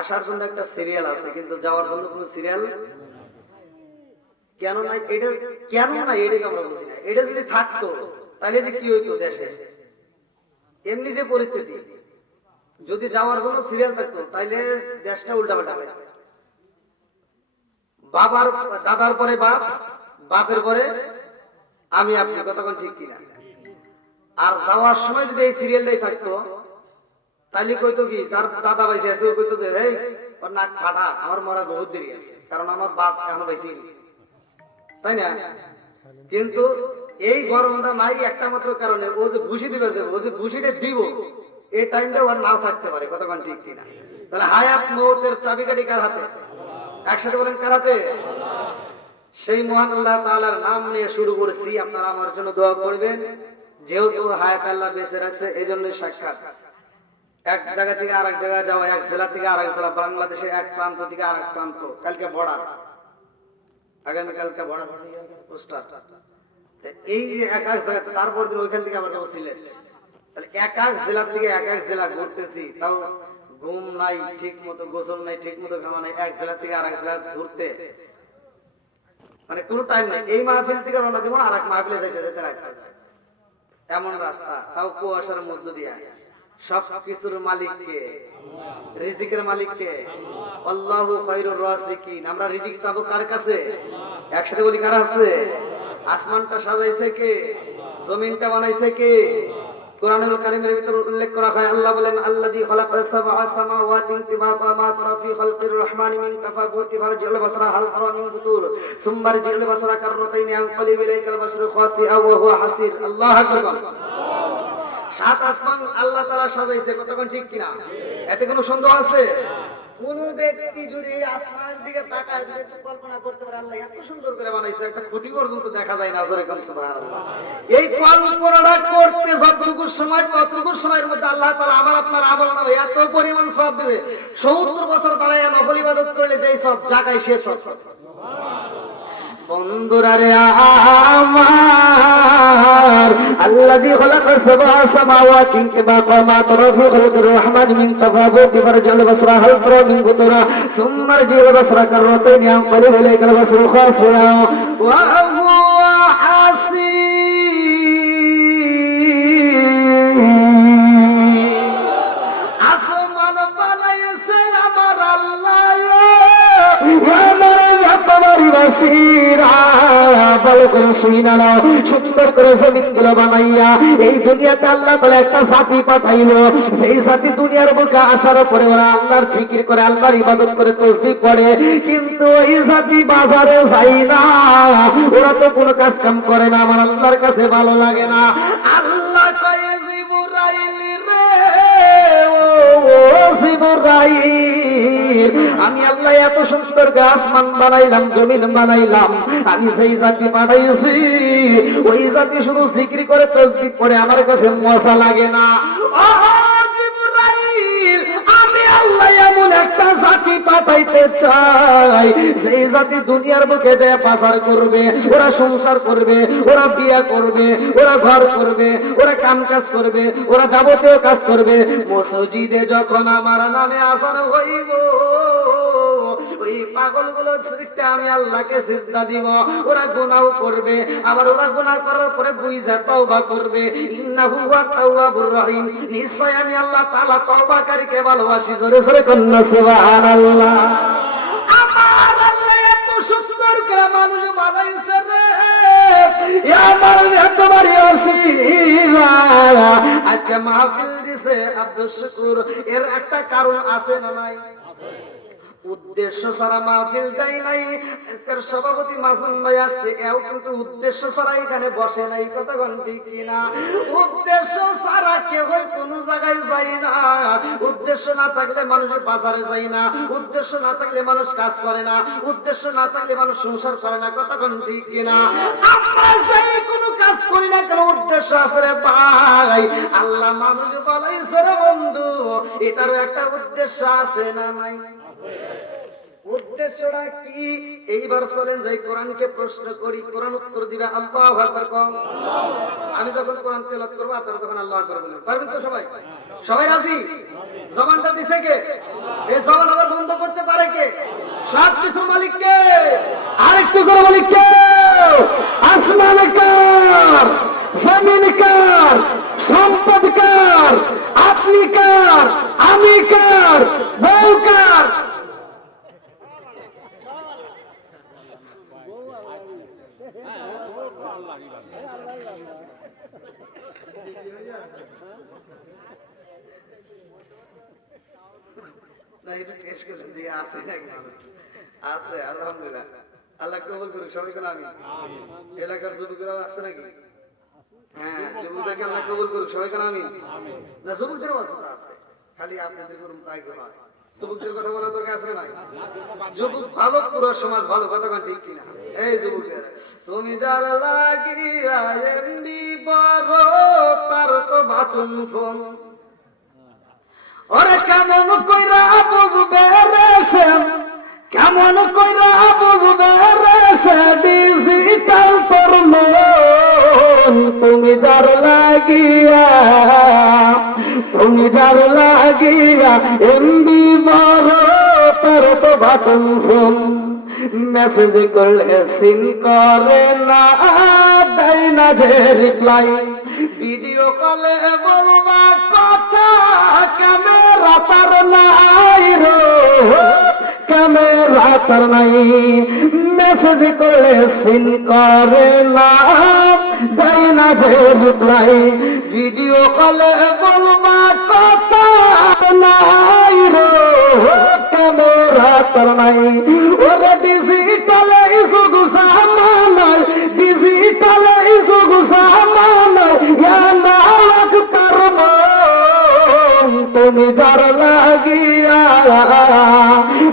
আসার জন্য একটা সিরিয়াল আছে, কিন্তু যাওয়ার জন্য কোনো সিরিয়াল কেন নাই? এটা কেন নাই এটা আমরা বুঝি না। এটা যদি থাকতো তাহলে যে কি হইতো দেশে, এমনি যে পরিস্থিতি, যদি যাওয়ার জন্য সিরিয়াল থাকতো তাহলে দেশটা উল্টাপাল্টা হতো। বাবার দাদার পরে বাপ, বাপের পরে আমি আপনি, কতক্ষণ ঠিক কিনা? আর যাওয়ার সময় যদি এই সিরিয়ালটাই থাকতো তাহলে কইতো কি, যার দাদা বাইসে আছে ওই কইতো যে এই ওর নাক ফাটা, আমার মরা বহুত দেরি আছে, কারণ আমার বাপ এখনো বাইসে গেছে, তাই না? কিন্তু এই গরমটা নাই একটা মাত্র কারণে, ও যে ঘুষি দিবে, ও যে ঘুষিটা দিব এই টাইমটা ওর নাও থাকতে পারে, কতক্ষণ ঠিক কিনা? তাহলে হায়াত মৌতের চাবিকাঠি কার হাতে? একসাথে বলেন কার হাতে? সেই মহান আল্লাহ তাআলার নাম নিয়ে শুরু করেছি। আপনারা আমার জন্য দোয়া করবেন, যেহেতু হায়াত আল্লাহ বেঁচে রাখছে এই জন্য সাক্ষাৎ। এক জায়গা থেকে আরেক জায়গায় যাওয়া, এক জেলা থেকে আরেক জেলা, বাংলাদেশের এক প্রান্ত থেকে আরেক প্রান্ত। কালকে বর্ডার, আগামীকালকে বর্ডার পোস্টার, এই যে এক এক জায়গা, তারপর দিন ওইখান থেকে আবার যাবো সিলেট। তাহলে এক এক জেলা থেকে এক এক জেলা ঘুরতেছি, তাও ঘুম নাই ঠিক মতো, গোসল নাই ঠিক মতো, খাওয়া নাই, এক জেলা থেকে আরেক জেলা ঘুরতে মানে কোনো টাইম নাই। এই মাহফিল থেকে রওনা দিব, আর এক মাহফিলে যাইতে যেতে রাখতে এমন রাস্তা, তাও কুয়াশার মধ্য দিয়া। সব কিছুর মালিক কে? রিজিকের মালিক কে? আল্লাহু খায়রুর রাযিকিন। আমরা রিজিক চাবো কার কাছে? একসাথে বলি কার আছে? আসমানটা সাজাইছে কে? জমিনটা বানাইছে কে? কোরআনুল কারীমের ভিতর উল্লেখ করা হয়, আল্লাহ বলেন আল্লাযী খালাকাস সাবআ সামাওয়াতিন তিবাকা মা তারা ফি খালকির রহমানি মিন তাফাউতি ফারজিল বাসরা হাল তারা মিন ফুতুর সুম্মা রজিল বাসরা কাররাতাইনি আনকালিব ইলাইকাল বাসরু খাসিআ ওয়া হুয়া হাসির। আল্লাহু আকবার। সাত আসমান আল্লাহ তাআলা সাজাইছে, কতক্ষণ ঠিক কিনা? এতে কোনো সন্দেহ আছে? কোন ব্যক্তি যদি আসমানের দিকে তাকায়, যদি একটু কল্পনা করতে পারে আল্লাহ এত সুন্দর করে বানাইছে, একটা কোটি পর্যন্ত দেখা যায় না। জোরে কোন সুবহানাল্লাহ। এই কল্পনাটা করতে যতটুকু সময়, ততটুকু সময়ের মধ্যে আল্লাহ তাআলা আমার আপনার আমল নামে এত পরিমাণ সওয়াব দেবে। 70 বছর দাঁড়ায় নফল ইবাদত করলে যেই সব জায়গায় শেষ হয়। বন্ধুরা রে আমার, আল্লাযী খালাকাস সাবআ সামাওয়াতিন তিবাকা মা তারা ফি খালকির রহমানি মিন তাফাউতি ফারজিল বাসরা হাল তারা মিন ফুতুর সুম্মা রজিল বাসরা কাররাতাইনি আনকালিব ইলাইকাল বাসরু খাসিআ ওয়া হুয়া হাসির। আসমান বানাইছে আমার আল্লাহ, সুন্দর করে জমিন গুলো বানাইয়া এই দুনিয়াতে আল্লাহ তাআলা একটা জাতি পাঠাইলো। সেই জাতি দুনিয়ার বুকে আসার পরে ওরা আল্লাহর জিকির করে, আল্লাহর ইবাদত করে, তাসবিহ পড়ে, কিন্তু ওই জাতি বাজারে যায় না, ওরা তো কোনো কাজ কাম করে না, আমার আল্লাহর কাছে ভালো লাগে না। আল্লাহ কয়ে জিবরাইল রে, ও জিবরাইল, আমি আল্লাহ এত সুন্দর আসমান বানাইলাম, জমিন বানাইলাম, আমি সেই জাতি পাঠাইছি, ওই জাতি শুধু জিকির করে, তাসবিহ পড়ে, আমার কাছে মজা লাগে না। ও জিবরাইল, আমি আল্লাহ এমন একটা জাতি পাঠাইতে চাই, সেই জাতি দুনিয়ার বুকে যায় বাজার করবে, ওরা সংসার করবে, ওরা বিয়ে করবে, ওরা ঘর করবে, ওরা কাম কাজ করবে, ওরা যাবতীয় কাজ করবে। মসজিদে যখন আমার নামে আযান হইব, ওই পাগলগুলো সৃষ্টি আমি আল্লাহকে সিজদা দিব, ওরা গুনাহ করবে, আবার ওরা গুনাহ করার পরে বুইজা তওবা করবে। ইন্নাহু ওয়া তাওয়াবুর রহিম, নিশ্চয় আমি আল্লাহ তাআলা তওবাকারীকে ভালোবাসি। জোরে জোরে কন্না সুবহানাল্লাহ। আমার আল্লাহ এত সুন্দর করে মানুষ বানাইছে রে, আমার একেবারে অসীমা। আজকে মাহফিল দিছে আব্দুল শুকুর, এর একটা কারণ আছে না নাই? উদ্দেশ্য ছাড়া মাহফিল দেয় নাই। আজকের সভাপতি মাসুম ভাই আসছে, এও কিন্তু উদ্দেশ্য ছাড়া এখানে বসে নাই, কতক্ষণ ঠিক কিনা? উদ্দেশ্য ছাড়া কেউ কোন জায়গায় যায় না। উদ্দেশ্য না থাকলে মানুষ বাজারে যায় না, উদ্দেশ্য না থাকলে মানুষ কাজ করে না, উদ্দেশ্য না থাকলে মানুষ সংসার করে না, কতক্ষণ ঠিক কিনা? আমরা যাই কোনো কাজ করি না কেন, উদ্দেশ্য আছে রে ভাই। আল্লাহ মানুষ বানাইছে রে বন্ধু, এটারও একটা উদ্দেশ্য আছে না নাই? উদ্দেশ্যটা কি? এইবার চলেন যাই কোরআনকে প্রশ্ন করি, কোরআন উত্তর দিবে। আল্লাহু আকবার কম। আমি যখন কোরআন তেলাওয়াত করব, আপনারা তখন আল্লাহু আকবার বলবেন। পারবেন তো সবাই? সবাই রাজি? জবানটা দিছে কে? এই জবান আবার সবকিছুর মালিক কে? আরেকটু জোরে বলি কে? আসমান কার, জমিন কার, সম্পদ কার, আপনি কার, আমি কার, বউ কার? না এটা টেস্ট করে দিয়ে আছে নাকি? আছে আলহামদুলিল্লাহ, আল্লাহ কবুল করুক সবাই কোন আমি এলাকার যুবকরাও আছে নাকি? হ্যাঁ যুবকদেরকে আল্লাহ কবুল করুক সবাই কোন আমি না যুবকদেরও আছে তো আছে, খালি আপনাদের করুন তাই হয়। যুবকদের কথা বলা দরকার আছে না? যুবক ভালো, পুরো সমাজ ভালো, কথা কোন ঠিক কিনা? এই যুবকদের তুমি যার লাগিয়া এমবি বড় তার তো বাটন ফোন, ওরে কেমন কইরা বুঝবে রে সে, কেমন কইরা বুঝবে রে সে ডিজিটাল তোর মন। তুমি যার লাগিয়া, তুমি যার লাগিয়া এমবি বড় তার তো বাটন ফোন, মেসেজ করলে সিন করে না, দেয় না যে রিপ্লাই, ভিডিও কলে বলবা কথা, ক্যামেরা তার নাই রো, ক্যামেরা তার নাই, মেসেজ করলে সিন করে না, দেয় না যে রিপ্লাই, ভিডিও কলে বলবা কথা নাই রো, ক্যামেরা তার নাই। ওরে ডিজিটালে যুগ জামানার, ডিজিটালে যুগ জামানার, নাক তার মন। তুমি যার লাগিয়া,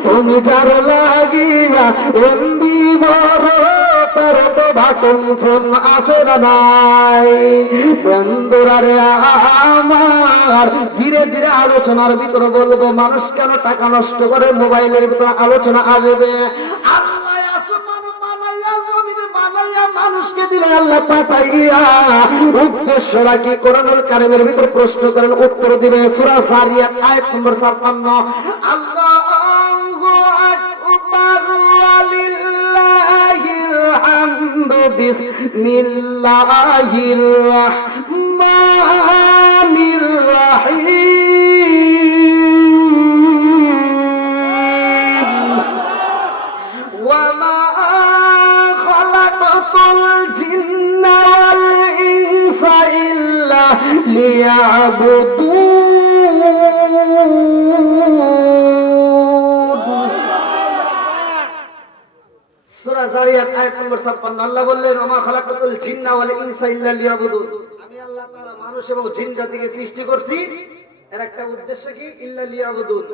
তুমি যার লাগিয়া এমবি বড় তার তো বাটন ফোন আছে না নাই? বন্ধুরা রে আমার, ধীরে ধীরে আলোচনার ভিতরে বলবো মানুষ কেন টাকা নষ্ট করে, মোবাইলের ভিতরে আলোচনা আসবে। আল্লাহ আসমান বানাইয়া জমিন বানাইয়া মানুষকে দিলে আল্লাহ পাঠাইয়া উদ্দেশ্যটা কি? কোরআনুল কারীমের ভিতরে প্রশ্ন করেন, উত্তর দিবে সূরা যারিয়াত আয়াত নম্বর 56। আল্লাহু আকবার ওয়ালিল্লাহিল হামদু, বিসমিল্লাহির রাহমানির রাহিম। ওয়া মা খালাকাতুল জিন্না ওয়াল ইনসা ইল্লা লিয়াবুদুন। সূরা যারিয়াত আয়াত নম্বর 56। আল্লাহ বললেন ওয়া মা খালাকাতুল জিন্না ওয়াল ইনসা ইল্লা লিয়াবুদুন, আমি আল্লাহ তাআলা মানুষ এবং জিন জাতিকে সৃষ্টি করছি এর একটা উদ্দেশ্য কি? ইল্লা লিয়াবুদুন,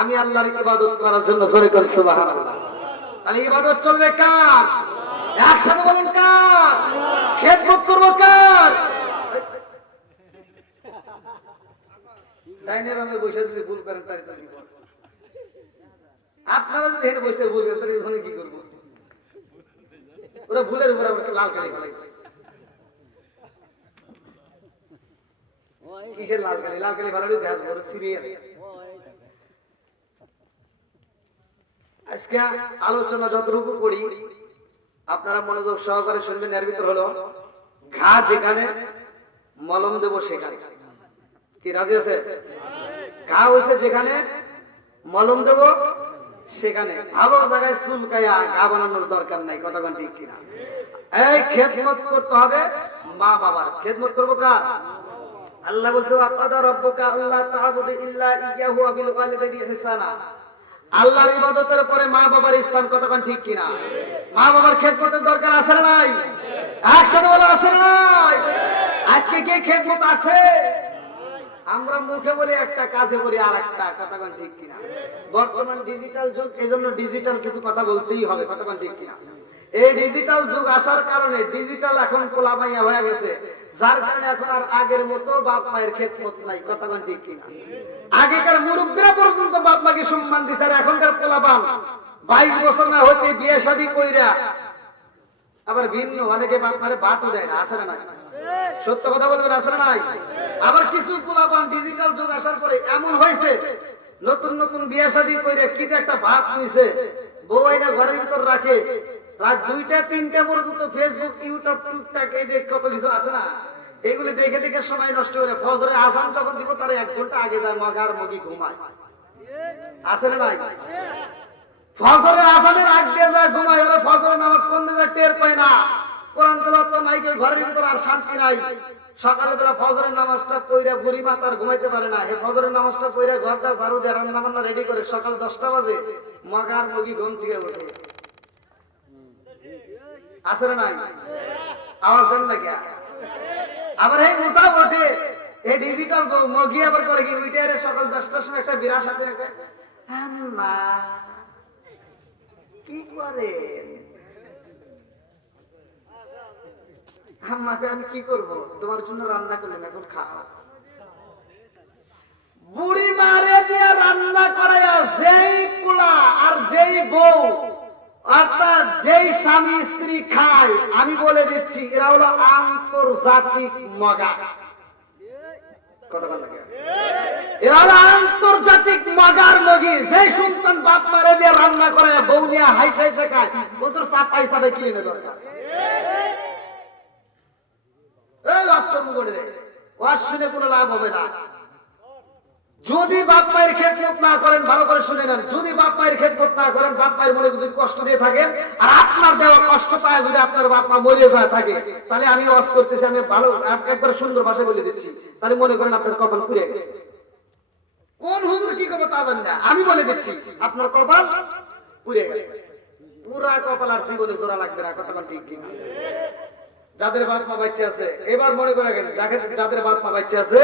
আমি আল্লাহর ইবাদত করার জন্য। জোরে বলেন সুবহানাল্লাহ। তাহলে ইবাদত চলবে কার? একসাথে বলেন কার? খেদমত করব কার? ডাইনে বামে বসে যদি ভুল করেন তাহলে তো বিপদ। আপনারা যদি এখানে বসে ভুল করেন তাহলে ওখানে কি করবো? ওরা ভুলের উপর আবার লাল কালি ফেলাই। কিসের লাল কালি? লাল কালি ভালো দেখা বড় সিরিয়াল। আজকে আলোচনা যতটুকু করি আপনারা মনোযোগ সহকারে শুনবেন। এর ভিতর হলো ঘা যেখানে মলম দেব সেখানে। কি রাজি আছে? ঘা হয়েছে যেখানে মলম দেব সেখানে। ভালো জায়গায় চুলকাইয়া ঘা বানানোর দরকার নাই, কথা কোন ঠিক কিনা? এই খেদমত করতে হবে মা বাবার। খেদমত করবো কার? আল্লাহ বলছে ওয়াকাদা রাব্বুকা আল্লা তা'বুদু ইল্লা ইয়্যাহু ওয়া বিল ওয়ালিদাইনি ইহসানা। আল্লাহর ইবাদতের পরে মা বাবার স্থান, কথা কোন ঠিক কিনা? মা বাবার খেদমতের দরকার আছে না নাই? একসাথে বলা আছে না নাই? আজকে কি খেদমত আছে? আমরা মুখে বলি একটা, কাজে করি আর একটা, কথা কোন ঠিক কিনা? বর্তমান ডিজিটাল যুগ, এজন্য ডিজিটাল কিছু কথা বলতেই হবে, কথা কোন ঠিক কিনা? এই ডিজিটাল যুগ আসার কারণে ডিজিটাল এখন পোলাপাইয়া হয়ে গেছে, যার কারণে এখন আর আগের মতো বাপ মায়ের খেদমত নাই, কথা কোন ঠিক কিনা? আগেকার মুরব্বীরা পর্যন্ত বাপ মাকে সম্মান দিছে, আর এখনকার পোলাপান 22 বছর না হইতে বিয়ে শাদী কইরা আবার ভিন্ন, অনেকে বাপ মারে ভাতও দেয় না, আছে না নাই? সত্য কথা বলবেন, আছে না নাই? আবার কিছু পোলাপান ডিজিটাল যুগ আসার পরে এমন হয়েছে নতুন নতুন বিয়া শাদী করে কি যে একটা ভাব নিছে, বউ আইনা ঘরের ভিতর রাখে, রাত 2টা 3টা পর্যন্ত ফেসবুক ইউটিউব টুকটাক এই যে কত কিছু আছে না, এইগুলি দেখে দেখে সময় নষ্ট করে ফজরে আজান যখন দিব তার 1 ঘন্টা আগে যায় মগার মগি ঘুমায়। আছে না নাই? ফজরের আজানের আগে যায় ঘুমায়, ওরা ফজরের নামাজ পড়তে যায় টের পায় না, কোরআন তেলাওয়াত তো নাই, ঘরের ভিতর আর শান্তি নাই। সকালে বেলা ফজরের নামাজটা পড়া বুড়ি মাতা আর ঘুমাইতে পারে না, হে ফজরের নামাজটা পড়া ঘরটা ঝাড়ু দিয়ে রান্না বান্না রেডি করে সকাল 10টা বাজে মগার মগি ঘুম থেকে ওঠে। আছে না নাই? আওয়াজ দেন না কে? আবার এই উঠা ওঠে, এই ডিজিটাল মগি আবার করে কি উইটারে সকাল 10টার সময় একটা বিরাট সাথে রাখে, আম্মা কি করেন? আম্মাকে আমি কি করব, তোমার জন্য রান্না করলাম, এখন খাও। বুড়ি মারে দিয়ে রান্না করাইয়া যেই পোলা আর যেই বউ অর্থাৎ যেই স্বামী স্ত্রী খায়, আমি বলে দিচ্ছি এরা হলো আন্তর্জাতিক মগা। কথা বল না, এরা হলো আন্তর্জাতিক মগার মগি। যেই সন্তান বাপ মারে দিয়ে রান্না করাইয়া বউ নিয়ে হাইসা হাইসা খায়, ও তোর চাপাই চাপাই কিনে দরকার। শুনে কোনো লাভ হবে না। যদি বাপ মায়ের খেদমত না করেন, ভালো করে শুনে নেন, যদি বাপ মায়ের খেদমত না করেন, বাপ মায়ের মনে যদি কষ্ট দিয়ে থাকেন আর আপনার দেওয়া কষ্ট পায় যদি আপনার বাপ মা মরে যায় থাকে, তাহলে আমি ওয়াজ করতেছি, আমি ভালো একবার সুন্দর ভাষায় বলে দিচ্ছি, তাহলে মনে করেন আপনার কপাল পুড়ে গেছে। কোন হুজুর কি করবো তা জানি না, আমি বলে দিচ্ছি আপনার কপাল পুড়ে গেছে। পুরা কপাল আর জীবনে জোড়া লাগবে না। কথা ঠিক কিনা? যাদের বাপ মা বাচ্চা আছে, এবার মনে করে গেলেন যাদের বাপ মা বাচ্চা আছে,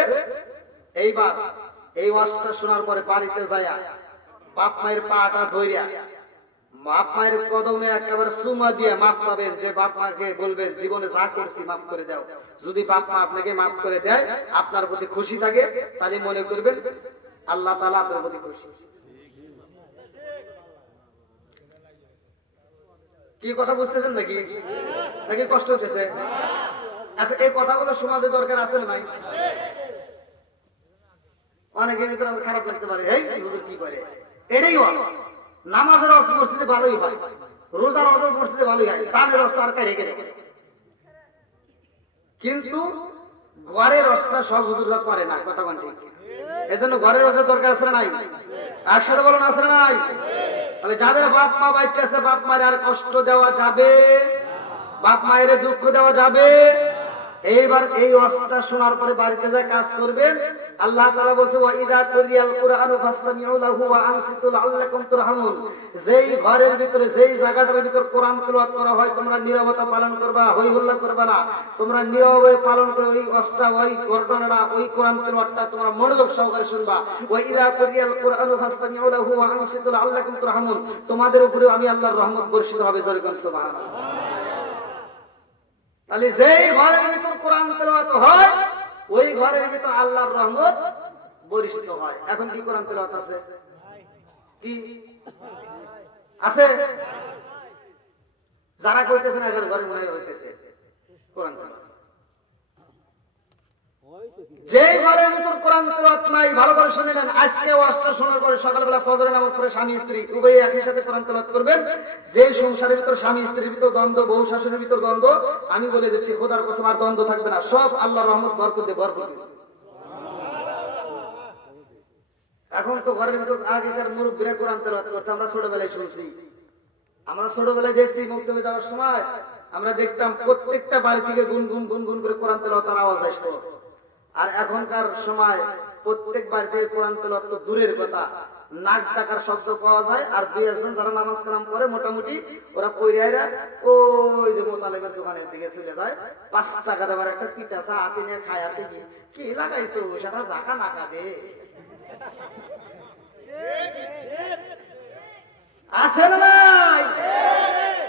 এইবার এই ওয়াজটা শোনার পরে বাড়িতে যায়া বাপ মায়ের পাটা ধইরা বাপ মায়ের কদমে একেবারে চুমা দিয়ে মাপ চাবেন, যে বাপ মাকে বলবেন জীবনে যা করছি মাফ করে দাও। যদি বাপ মা আপনাকে মাফ করে দেয়, আপনার প্রতি খুশি থাকে, তাহলে মনে করবেন আল্লাহ তাআলা আপনার প্রতি খুশি। কি কথা বুঝতেছেন নাকি? নাকি কষ্ট হচ্ছে? আচ্ছা, এই কথাগুলো সমাজে দরকার আছে না নাই? অনেকের ভিতরে খারাপ লাগতে পারে, এই হুজুর কি করে, এটাই ওয়াজ। নামাজের ওয়াজ মসজিদে ভালোই হয়, রোজার ওয়াজ মসজিদে ভালোই হয়, দানের ওয়াজ আর কাই রেখে, কিন্তু ঘরের ওয়াজটা সব হুজুররা করে না। কথা কোন ঠিক? এজন্য ঘরের ওয়াজের দরকার আছে না নাই? একসাথে বলুন, আছে না নাই? তাহলে যাদের বাপ মা বাচ্চা আছে, বাপ মায়ের আর কষ্ট দেওয়া যাবে, বাপ মায়ের দুঃখ দেওয়া যাবে। এইবার এই ওয়াজটা শোনার পরে বাড়িতে যা কাজ করবেন, আল্লাহ তাআলা বলছে ওয়া ইযা কুরিয়াল কুরআনু ফাসতামিউ লাহু ওয়া আনসিতু লাআল্লাকুম তুরহামুন। যেই ঘরের ভিতরে, যেই জায়গাটার ভিতর কোরআন তেলাওয়াত করা হয়, তোমরা নীরবতা পালন করবা, হই হুল্লা করবা না, তোমরা নীরবে পালন করে ওই ওয়াজটা, ওই ঘটনাটা, ওই কোরআন তেলাওয়াতটা তোমরা মনোযোগ সহকারে শুনবা। ওয়া ইযা কুরিয়াল কুরআনু ফাসতামিউ লাহু ওয়া আনসিতু লাআল্লাকুম তুরহামুন। তোমাদের উপরে আমি আল্লাহর রহমত বর্ষিত হবে। জোরে কোন সুবহানাল্লাহ। তাহলে যেই ঘরের ভিতর কোরআন তেলাওয়াত হয়, ওই ঘরের ভিতর আল্লাহর রহমত বর্ষিত হয়। এখন কি কোরআন তেলাওয়াত আছে? কি আছে? যারা কইতেছেন এখন ঘরে মনে হইতেছে কোরআন তেলাওয়াত। যে ঘরের ভিতর কোরআন তেলাওয়াত নাই, ভালো করে শুনে নেন, আজকে ওয়াজটা শোনার পরে সকালবেলা ফজরের নামাজ পড়ে স্বামী স্ত্রী উভয়ে একই সাথে কোরআন তেলাওয়াত করবেন। যে সংসারের ভিতর স্বামী স্ত্রীর ভিতর দ্বন্দ্ব, বউ শাশুড়ির ভিতর দ্বন্দ্ব, আমি বলে দিচ্ছি খোদার কসম আর দ্বন্দ্ব থাকবে না, সব আল্লাহর রহমত বরকত দিয়ে ভরপুর। এখন তো ঘরের ভিতর আগেকার মুরব্বীরা কোরআন তেলাওয়াত করছে, আমরা ছোটবেলায় শুনছি, আমরা ছোটবেলায় দেখছি মুক্তমে যাওয়ার সময় আমরা দেখতাম প্রত্যেকটা বাড়ি থেকে গুনগুন গুনগুন করে কোরআন তেলাওয়াতের আওয়াজ আসতো। আর এখনকার সময় প্রত্যেক বাড়ি থেকে কোরআন তেলাওয়াত তো দূরের কথা, নাক ডাকার শব্দ পাওয়া যায়। আর দুই একজন যারা নামাজ কালাম করে মোটামুটি ওরা পইরাইরা ওই যে মোতালেবের দোকানের দিকে চলে যায়, 5 টাকা দেওয়ার একটা পিঠা চা হাতে নিয়ে খায়, হাতে কি লাগাইছো সেটা জাকা নাকা দে। আছে না নাই?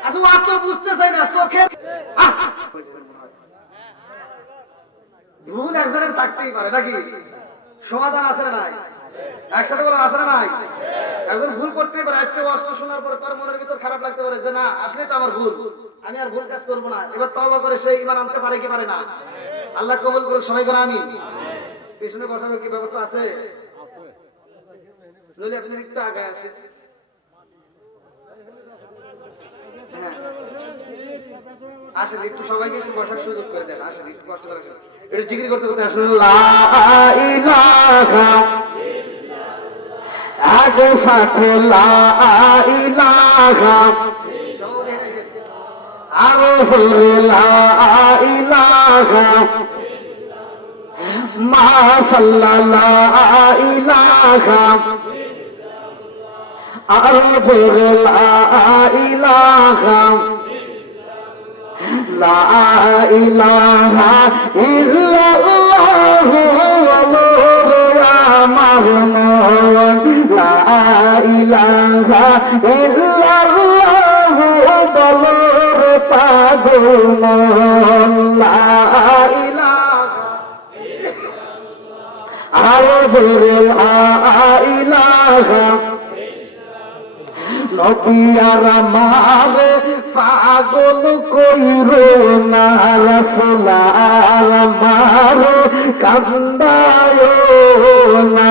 আচ্ছা, ও তো বুঝতে চাই না, চোখের ভুল একজনের থাকতেই পারে নাকি? সমাধান আছে না নাই? একসাথে বলে আছে না নাই? একজন ভুল করতেই পারে। আজকে ওয়াজটা শোনার পরে তার মনের ভিতর খারাপ লাগতে পারে যে না, আসলে তো আমার ভুল, আমি আর ভুল কাজ করবো না। এবার তওবা করে সে ঈমান আনতে পারে কি পারে না? আল্লাহ কবুল করুক, সবাই করে আমিন। পিছনে বসার কি ব্যবস্থা আছে? নইলে আপনি একটু আগে আসেন। হ্যাঁ আসেন, একটু সবাইকে একটু বসার সুযোগ করে দেন। আসেন, একটু কষ্ট করে আসেন, একটু জিকির করতে করতে আসেন। লা ইলাহা আগে সাথে লা ইলাহা আরো ফিরে লা ইলাহা মাশাআল্লাহ লা ইলাহা আরো ফিরে লা ইলাহা লা ইলাহা ইল্লাল্লাহু মাহমুদ লা ইলাহা ইল্লাল্লাহু বলর পাগল লা ইলাহা আরো লা ইলাহা নবিয়ার মারে পাগল কইরো না রাসূলার মারে কান্দায় না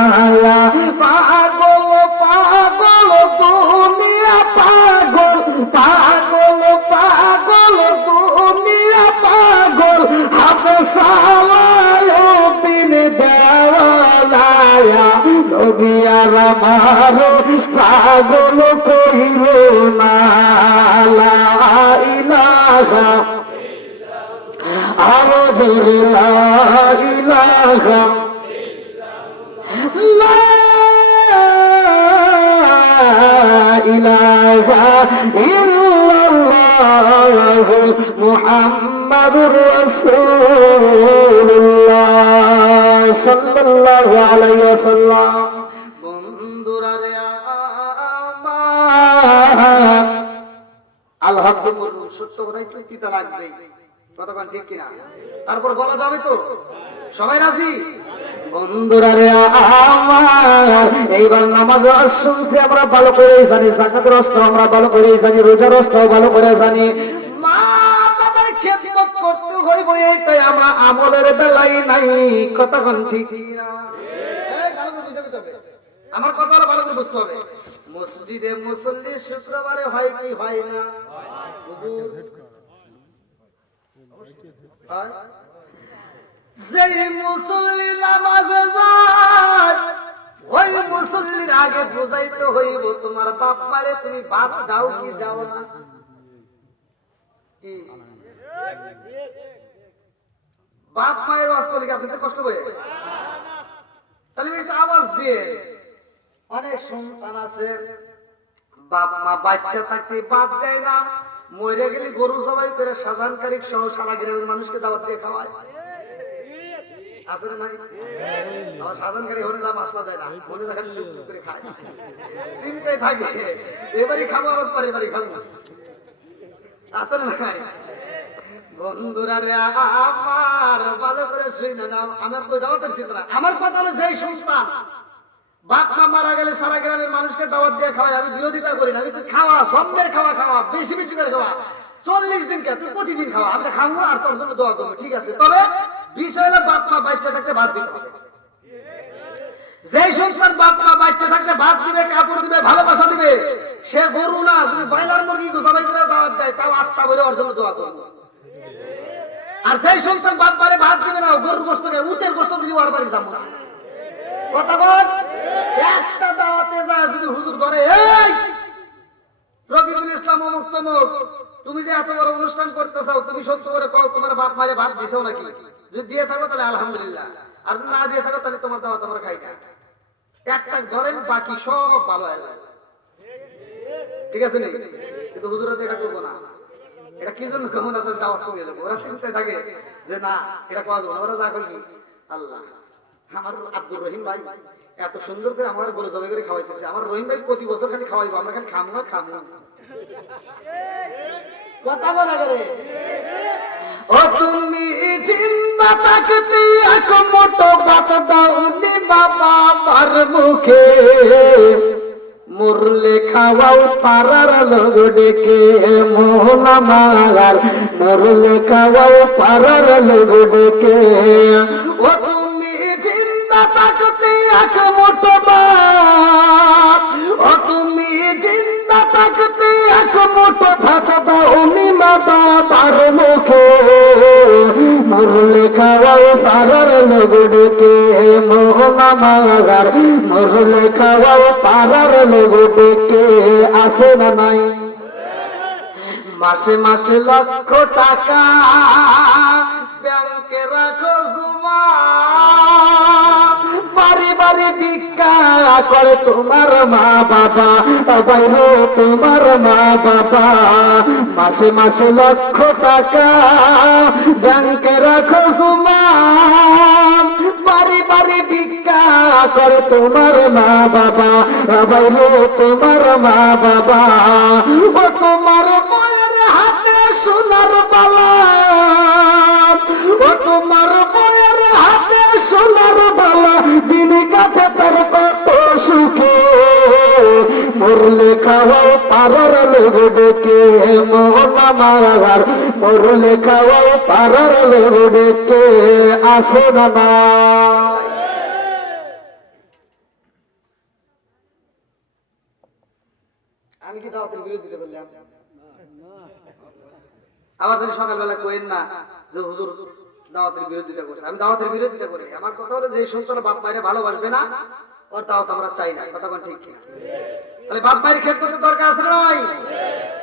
পাগল পাগল দুনিয়া পাগল পাগল পাগল দুনিয়া পাগল হাবসালায় বিন দেওয়ালায়া নবিয়ার মারে পাগল কইরো না লা ইলাহা আরো জোরে লা ইলাহা লা ইলাহা ইল্লাল্লাহু মুহাম্মাদুর রাসূলুল্লাহ সাল্লাল্লাহু আলাইহি ওয়াসাল্লাম। বন্ধুরা রে আল্লাহ সত্য কথাই তো পিতা লাগবে, কতক্ষণ ঠিক কিনা? তারপর বলা যাবে তো, সবাই রাজি? বন্ধুরা রে আমার এইবার নামাজ শুনছি আমরা ভালো করে জানি, যাকাতের রস্ত আমরা ভালো করে জানি, রোজার রস্ত ভালো করে জানি, মা বাবার খেদমত করতে হইব, এইটাই আমরা আমলের বেলায় নাই, কতক্ষণ ঠিক কিনা? আমার কথা ভালো করে বুঝতে হবে। মসজিদে মুসল্লি শুক্রবারে হয় কি হয় না? যেই মুসল্লি নামাজে যায় ওই মুসল্লির আগে বুঝাইতে হইব তোমার বাপ মারে তুমি ভাত দাও কি দাও না। কি বাপ মায়ের ওয়াজ করলে কি আপনাদের কষ্ট হবে? তাহলে একটু আওয়াজ দিয়ে। অনেক সন্তান আছে বাপ মা বাচ্চা থাকতে বাদ দেয় না, মরে গেলে গরু জবাই করে শাহজাহানকারী সহ সারা গ্রামের মানুষকে দাওয়াত দিয়ে খাওয়ায়, আছে না নাই? আমার শাহজাহানকারী হলে না মাছ পাওয়া যায় না, মনে দেখা টুকটুক করে খায়, চিন্তায় থাকে এবারই খাবো আবার পরের বাড়ি খাবো, আছে না নাই? বন্ধুরা রে আমার ভালো করে শুনে নাও, আমার কই দাওয়াতের চিন্তা, আমার কথা হলো যেই সন্তান বাপ মা মারা গেলে সারা গ্রামের মানুষকে দাওয়াত দিয়ে খাওয়াই, আমি বিরোধিতা করি না, আমি তো খাওয়া সম্মের খাওয়া খাওয়া বেশি বেশি করে খাওয়া, 40 দিন কে তুই প্রতিদিন খাওয়া, আমি খাবো আর তোর জন্য দোয়া করবো, ঠিক আছে? তবে বিষয় হলো বাপ মা বাচ্চা থাকতে ভাত দিতে হবে। যেই সন্তান বাপ মা বাচ্চা থাকতে ভাত দিবে, কাপড় দিবে, ভালোবাসা দিবে, সে গরু না, যদি ব্রয়লার মুরগি সবাই করে দাওয়াত দেয় তাও আত্মা বলে ওর জন্য দোয়া করবো। আর সেই সন্তান বাপ মারে ভাত দিবে না, গরুর গোস্ত উটের গোস্ত দিলে ওর বাড়ি যাবো না, কথা বল। একটা দাওয়াতে যা যদি হুজুর ধরে এই রবিউল ইসলাম অমুক তমুক তুমি যে এত বড় অনুষ্ঠান করতে চাও, তুমি সত্য করে কও তোমার বাপ মারে ভাত দিছো নাকি? যদি দিয়ে থাকো তাহলে আলহামদুলিল্লাহ, আর যদি না দিয়ে থাকো তাহলে তোমার দাওয়াত আমরা খাই না। একটা ধরেন বাকি সব ভালো হয়ে যায়, ঠিক আছে নি? কিন্তু হুজুরা তো এটা করবো না, এটা কি জন্য কেমন দাওয়াত কমিয়ে দেবো, ওরা চিন্তায় থাকে যে না এটা পাওয়া যাবো না, ওরা যা করবি আল্লাহ। আমার আব্দুর রহিম ভাই এত সুন্দর করে আমার গরু জবাই করে খাওয়াইতেছে, আমার রহিম ভাই প্রতি বছর খালি খাওয়াইবো, আমরা খালি খামো না খামো কথা বলা করে। ও তুমি জিন্দা থাকতে এক মোটো ভাত দাওনি বাবা আমার মুখে, মুরলে খাওয়াও পারার লোক ডেকে মোহন আমার, মুরলে খাওয়াও পারার লোক ডেকে। ও তুমি জিন্দা থাকতে এক মোটো ভাত থাকতে এক মুঠো ভাত দাওনি মা বাবার মুখে, মরলে খাওয়াও পাড়ার লোক ডেকে, মোহন আমার মরলে খাওয়াও পাড়ার লোক ডেকে, আসে না নাই? মাসে মাসে লক্ষ টাকা ব্যাংকে রাখো জমা, বাড়ি বাড়ি ভিক্ষা করে তোমার মা বাবা, বাইরে তোমার মা বাবা। মাসে মাসে লক্ষ টাকা ব্যাংকে রাখো জমা, বাড়ি বাড়ি ভিক্ষা করে তোমার মা বাবা, বাইরে তোমার মা বাবা। ও তোমার বয়ের হাতে সোনার বালা, ও তোমার বয়ের হাতে সোনার বালা, দিন কাটে তার কত সুখে, মরলে খাওয়াও পাড়ার লোক ডেকে, মোহন আমার মরলে খাওয়াও পাড়ার লোক ডেকে, আসে না না? আমি কি দাওয়াতের বিরোধিতা করলাম? আবার যদি সকালবেলা কইেন না যে হুজুর দাওয়াতের বিরোধিতা করছে, আমি দাওয়াতের বিরোধিতা করি। আমার কথা হলো যে সন্তান বাপ মায়ের ভালোবাসবে না, ওর দাওয়াত আমরা চাই না। কথা কোন ঠিক কিনা? তাহলে বাপ মায়ের খেদমতের দরকার আছে না নাই?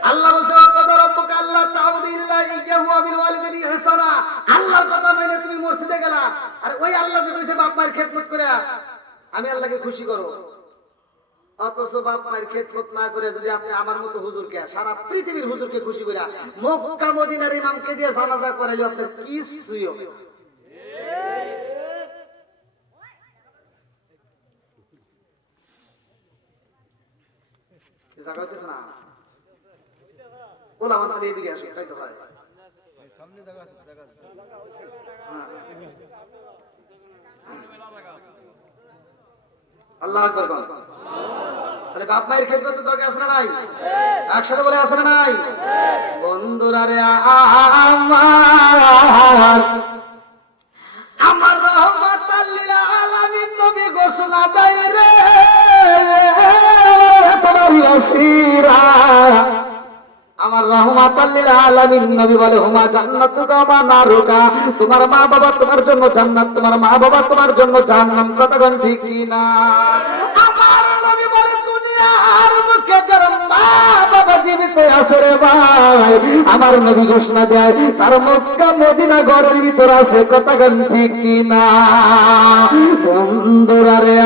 আল্লাহ বলছে ওয়াকাদা রাব্বুকা আল্লা তা'বুদু ইল্লা ইয়্যাহু ওয়া বিল ওয়ালিদাইনি ইহসানা। আল্লাহর কথা মেনে তুমি মসজিদে গেলা, আর ওই আল্লাহ যে কইছে বাপ মায়ের খেদমত করে আমি আল্লাহকে খুশি করব, অথচ বাপ মায়ের খেদমত না করে যদি আপনি আমার মতো হুজুরকে, সারা পৃথিবীর হুজুরকে খুশি করে মক্কা মদিনার ইমামকে দিয়ে জানাজা করাইলে আপনার কিছুই হবে না। জায়গা হইতেছে না, ওলামা তাহলে এদিকে আসো, তাই তো হয়। আল্লাহু আকবার। তাহলে বাপ মায়ের খেদমতের দরকার আছে না নাই? একসাথে বলে আছে না নাই? বন্ধুরা রে আমার, আমার রহমাতাল লিল আলামিন নবী ঘোষণা দেয় রে তোমারই বাসিরা, আমার রহমাতাল লিল আলামিন নবী বলে হুমা জান্নাতুকা ওয়া নারুকা, তোমার মা বাবা তোমার জন্য জান্নাত, তোমার মা বাবা তোমার জন্য জাহান্নাম। কতক্ষণ ঠিক না? আমার নবী বলে দুনিয়ার মুখে যার মা বাবা জীবিত আছে রে ভাই, আমার নবী ঘোষণা দেয় তার মক্কা মদিনা ঘরের ভিতর আছে। কতক্ষণ ঠিক না? বন্ধুরা রে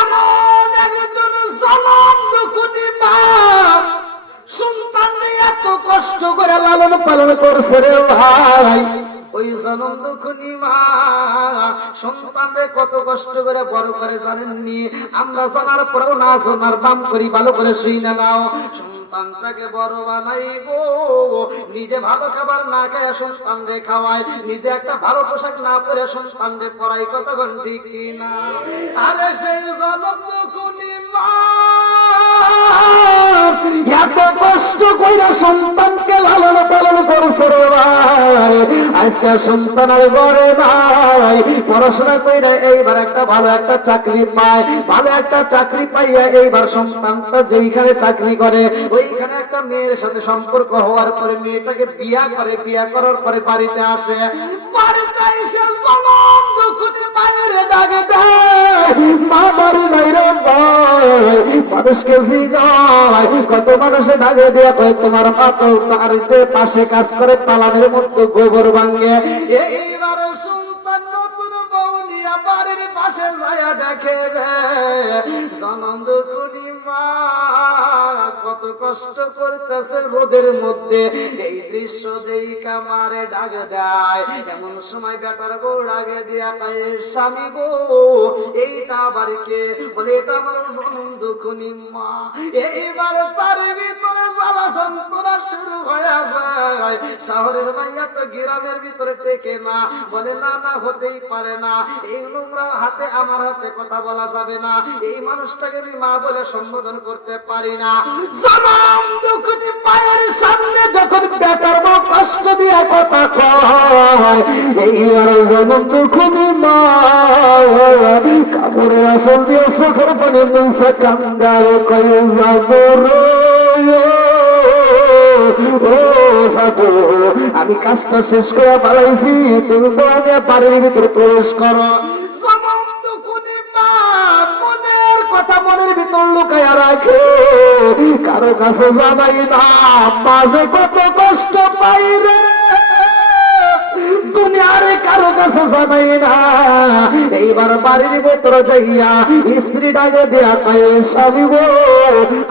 এমন একজন জনম দুঃখী মা সন্তান এত কষ্ট করে লালন পালন করছে রে ভাই, ওই জনম দুঃখী মা সন্তানরে কত কষ্ট করে বড় করে জানেননি? আমরা জানার পরেও না জানার বাম করি, ভালো করে শুই না নাও। সন্তানটাকে বড় বানাইবো, নিজে ভালো খাবার না খায় সন্তানরে খাওয়ায়, নিজে একটা ভালো পোশাক না পরে সন্তানরে পরাই। কতক্ষণ ঠিক না? আরে সেই জনম দুঃখী মা এত কষ্ট কইরা সন্তানকে লালন পালন করছে রে ভাই, আজকে সন্তানের ঘরে নাই, পড়াশোনা কইরা এইবার একটা ভালো একটা চাকরি পায়, ভালো একটা চাকরি পাইয়া এইবার সন্তানটা যেইখানে চাকরি করে ওইখানে একটা মেয়ের সাথে সম্পর্ক হওয়ার পরে মেয়েটাকে বিয়া করে, বিয়া করার পরে বাড়িতে আসে, বাড়িতে এসে জনম দুঃখী মায়ের ডাকে দেয়, মা বাড়ি নাই রে ভাই। মানুষকে জিগায়, কত মানুষে ডাকে দিয়ে কয় তোমার মা তো বাড়িতে পাশে কাজ করে, পালানের মতো গোবর ভাঙে। এইবার সন্তান নতুন বউ নিয়ে বাড়ির পাশে যায়, দেখে রে জনম দুঃখী মা কত কষ্ট করতেছে রোদের মধ্যে। এই দৃশ্য দেইখা মারে ডাকে দেয়। এমন সময় বেটার বউ ডাকে দিয়া কয় স্বামী গো এইটা বাড়িকে, বলে এটা আমার জনম দুঃখী মা। এইবার তার ভিতরে জ্বালা যন্ত্রণা শুরু হয়ে যায়। শহরের মাইয়া তো গ্রামের ভিতরে টেকে না, বলে না না হতেই পারে না, এই নোংরা হাতে আমার হাতে কথা বলা যাবে না, এই মানুষটাকে আমি মা বলে সম্বোধন করতে পারি না। জনম দুঃখী মায়ের সামনে যখন বেটার বউ কষ্ট দিয়া কথা কয়, এইবার জনম দুঃখী মা কাপড়ের আসল দিয়ে চোখের পানি মুছে কান্দাও কয়ে যাবো রে। ও সাধু, আমি কাজটা শেষ করে পালাইছি, তুমি বলে বাড়ির ভিতরে প্রবেশ করো। মনের কথা মনের ভিতর লুকায়া রাখে, কারো কাছে জানাই না মাঝে কত কষ্ট পাই রে, দুনিয়ারে কারো কাছে জানাই না। এইবার বাড়ির ভেতরে যাইয়া স্ত্রী ডাকে দেয়া কয়, স্বামী গো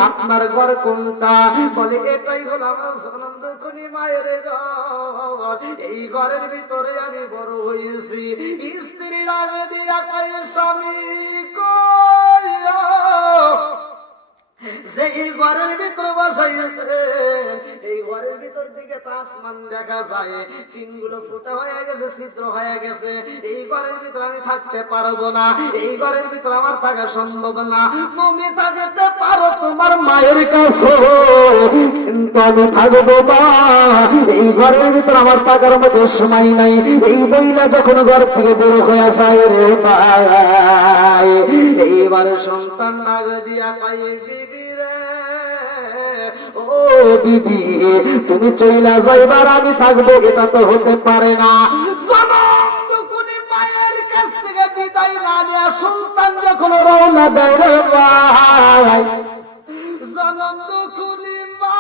আপনার ঘর কোনটা? বলে এটাই হলো আমার জনম দুঃখী মায়ের ঘর, এই ঘরের ভিতরে আমি বড় হয়েছি। স্ত্রী ডাকে দেয়া কয়, স্বামী কই যে এই ঘরের ভিতরে বসাইছে, এই ঘরের ভিতর দিকে তো আসমান দেখা যায়, টিনগুলো ফুটা হয়ে গেছে, ছিদ্র হয়ে গেছে, এই ঘরের ভিতরে আমি থাকতে পারবো না, এই ঘরের ভিতরে আমার থাকা সম্ভব না। তুমি থাকতে পারো তোমার মায়ের কাছে, কিন্তু আমি থাকবো না, এই ঘরের ভিতরে আমার থাকার মতো সময় নাই। এই মহিলা যখন ঘর থেকে বের হয়ে যায় রে ভাই, এইবার সন্তান নাগ দিয়া পাই, বিবি রে ও বিবি তুমি চইলা যাইবার আমি থাকবো, এটা তো হতে পারে না। জনম দুঃখী মায়ের কাছ থেকে বিদায় না নিয়ে সন্তান যখন রওনা দেয় রে ভাই, জনম দুঃখী মা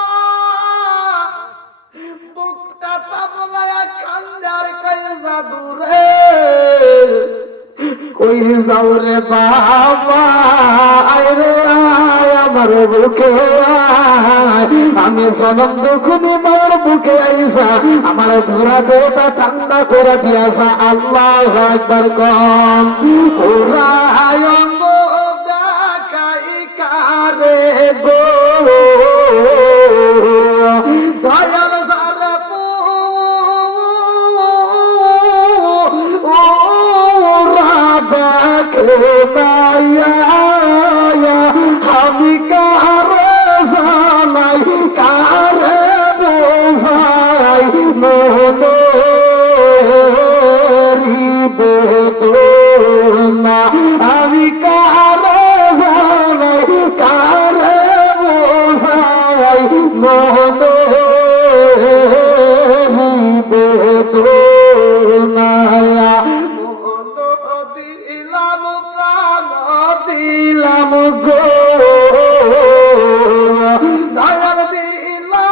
বুকটা তাবলায়া কান্দার কই জাদু রে, কই যাও রে বাবা, আয় রে আয় আমার বুকে আয়, আমি জনম দুঃখী মায়ের বুকে আইসা আমার ঘোরা দেহটা ঠান্ডা করে দিয়াছা। আল্লাহু আকবার কম। ওরাই অঙ্গ দেখাই কারে গো, দয়াল সারা আমি কারে জানাই কারে বোঝাই মনেরি বেদনা, আমি কারে জানাই কারে বোঝাই মনেরি বেদনা। দিলাম গো দয়াল দিলাম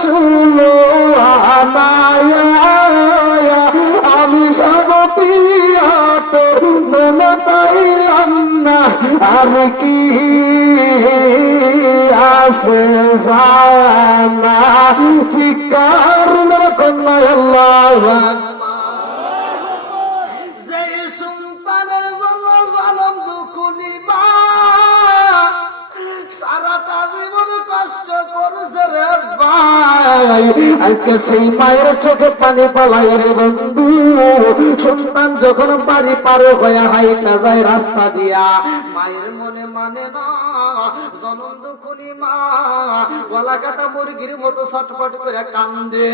শুনো আমি সব পিয়াত মনে পাইলাম না, আর কি আছে জানা চিকার কন্যা আল্লাহ। সারাটা জীবন কষ্ট করছে রে ভাই, আজকে সেই মায়ের চোখে পানি পালায় রে বন্ধু। সন্তান যখন বাড়ি পার হয়ে হাইটা যায় রাস্তা দিয়া, মায়ের মনে মানে না, জনম দুঃখী মা গলা কাটা মুরগির মতো ছটফট করে কান্দে।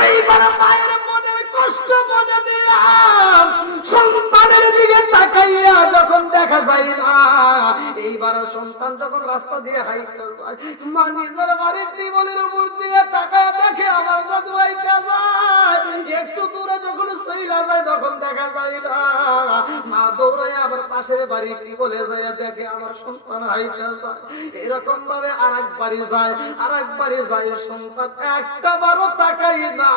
এইবার মায়ের মনের কষ্ট মনে দিয়া সন্তানের দিকে তাকাইয়া যখন দেখা যায় না, এইবার সন্তান যখন রাস্তা দিয়ে হাইটা যায়, মা নিজের বাড়ির টিবলের উপর দিয়ে তাকায় দেখে আমার দাদু হাইটা যায়, একটু দূরে যখন সইলা যায় তখন দেখা যায় না, মা দৌড়ায় আবার পাশের বাড়ির টিবলে যায় দেখে আমার সন্তান হাইটা যায়। এরকম ভাবে আর এক বাড়ি যায়, আর এক বাড়ি যায়, সন্তান একটা বারো তাকাই না।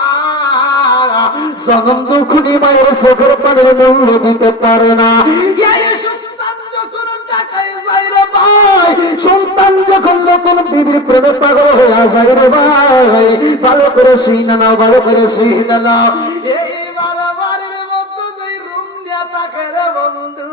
জনম দুঃখী মায়ের চোখের পানির মূল্য দিতে পারে না। সন্তান যখন নতুন বিবির প্রেমে পাগল হয়ে যায় রে ভাই, ভালো করে শুনে নাও, ভালো করে শুনে নাও। এইবার বাড়ির মধ্যে যে রুম দিয়া থাকে রে বন্ধু,